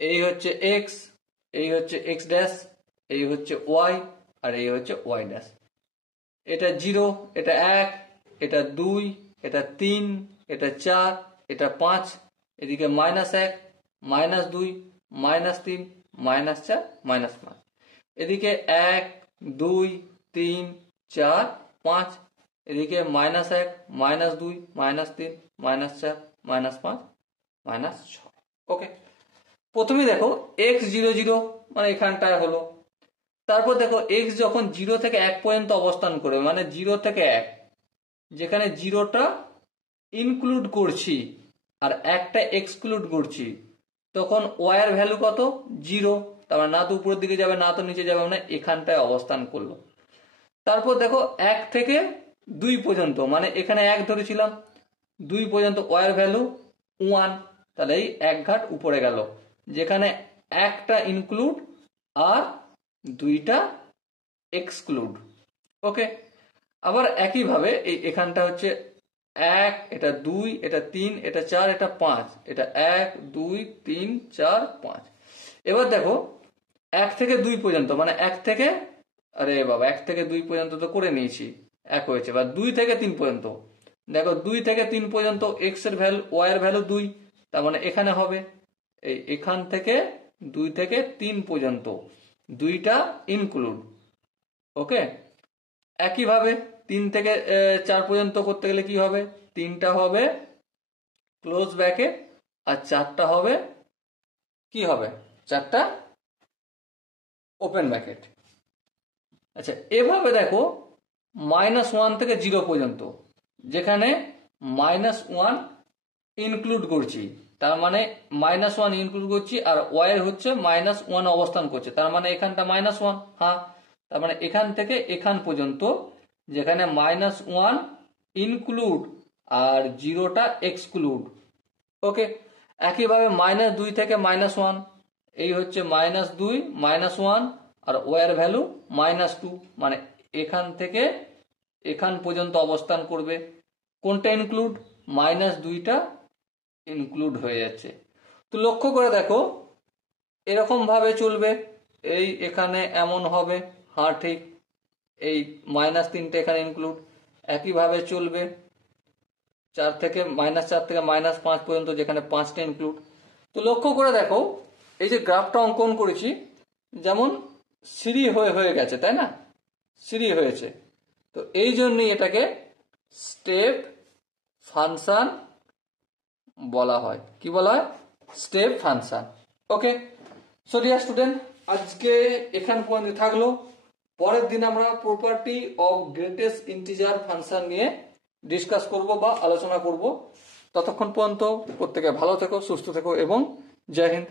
এই হচ্ছে এক্স, এই হচ্ছে এক্স ড্যাশ, এই হচ্ছে ওয়াই, আর এই হচ্ছে ওয়াই ড্যাশ। এটা জিরো, এটা এক, এটা দুই, এটা তিন, এটা চার, এটা পাঁচ, এদিকে মাইনাস এক, মাইনাস দুই, মাইনাস তিন, মাইনাস চার, মাইনাস পাঁচ, এদিকে এক, দুই, তিন, চার, পাঁচ, এদিকে মাইনাস এক, মাইনাস দুই, মাইনাস তিন, মাইনাস চার, মাইনাস পাঁচ, মাইনাস ছয়। ওকে, প্রথমে দেখো এক্স জিরো জিরো, মানে এখানটায় হলো। তারপর দেখো এক্স যখন জিরো থেকে এক পর্যন্ত অবস্থান করে, মানে জিরো থেকে এক, যেখানে জিরোটা ইনক্লুড করছি আর একটা এক্সক্লুড করছি, তখন ওয়াই এর ভ্যালু কত? জিরো। তার মানে না তো উপরের দিকে যাবে না তো নিচে যাবে, মানে এখানটায় অবস্থান করলো। তারপর দেখো এক থেকে দুই পর্যন্ত, মানে এখানে এক ধরেছিলাম, দুই পর্যন্ত ওয়াই এর ভ্যালু ওয়ান, তাহলে এই এক ঘাট উপরে গেল, যেখানে একটা ইনক্লুড আর দুইটা এক্সক্লুড। ওকে, আবার একইভাবে এই এখানটা হচ্ছে এক, এটা দুই, এটা তিন, এটা চার, এটা পাঁচ, এটা এক, দুই, তিন, চার, পাঁচ। এবার দেখো এক থেকে দুই পর্যন্ত, মানে এক থেকে, আরে বাবা, এক থেকে দুই পর্যন্ত তো করে নিয়েছি, এক হয়েছে। বা দুই থেকে তিন পর্যন্ত, দেখো দুই থেকে তিন পর্যন্ত এক্স এর ভ্যালু, ওয়াই এর ভ্যালু দুই, তার মানে এখানে হবে এই এখান থেকে দুই থেকে তিন পর্যন্ত দুইটা ইনক্লুড। ওকে, একইভাবে তিন থেকে চার পর্যন্ত করতে গেলে কি হবে? তিনটা হবে ক্লোজ ব্র্যাকেট আর চারটা হবে কি হবে? চারটা ওপেন ব্র্যাকেট। আচ্ছা এভাবে দেখো মাইনাস ওয়ান থেকে জিরো পর্যন্ত, যেখানে মাইনাস ওয়ান ইনক্লুড করছি, তার মানে মাইনাস ওয়ান ইনক্লুড করছি আর ওয়াই হচ্ছে মাইনাস ওয়ান অবস্থান করছে, তার মানে এখানটা মাইনাস ওয়ান, হ্যাঁ, তার মানে এখান থেকে এখান পর্যন্ত, যেখানে মাইনাস ওয়ান ইনক্লুড আর জিরোটা এক্সক্লুড। ওকে, একইভাবে মাইনাস দুই থেকে মাইনাস ওয়ান, এই হচ্ছে মাইনাস দুই, মাইনাস ওয়ান, আর ওয়াই এর ভ্যালু মাইনাস টু, মানে এখান থেকে এখান পর্যন্ত অবস্থান করবে। কোনটা ইনক্লুড? মাইনাস দুইটা ইনক্লুড হয়ে যাচ্ছে। তো লক্ষ্য করে দেখো এরকম ভাবে চলবে, এই এখানে এমন হবে, হ্যাঁ ঠিক, এই -3 এখানে ইনক্লুড, একইভাবে চলবে 4 থেকে -5 পর্যন্ত, যেখানে 5টা ইনক্লুড। তো লক্ষ্য করে দেখো এই যে গ্রাফটা অঙ্কন করেছি, যেমন সিঁড়ি হয়ে গেছে, তাই না, সিঁড়ি হয়েছে। তো এই জন্যই এটাকে স্টেপ ফাংশন বলা হয়। কি বলা হয়? Step function. Okay, so dear student, আজকে এখান পর্যন্ত থাকলো। পরের দিন আমরা property of greatest integer function নিয়ে ডিসকাস করব বা আলোচনা করব। ততক্ষণ পর্যন্ত প্রত্যেকে ভালো থেকো, সুস্থ থেকো এবং জয় হিন্দ।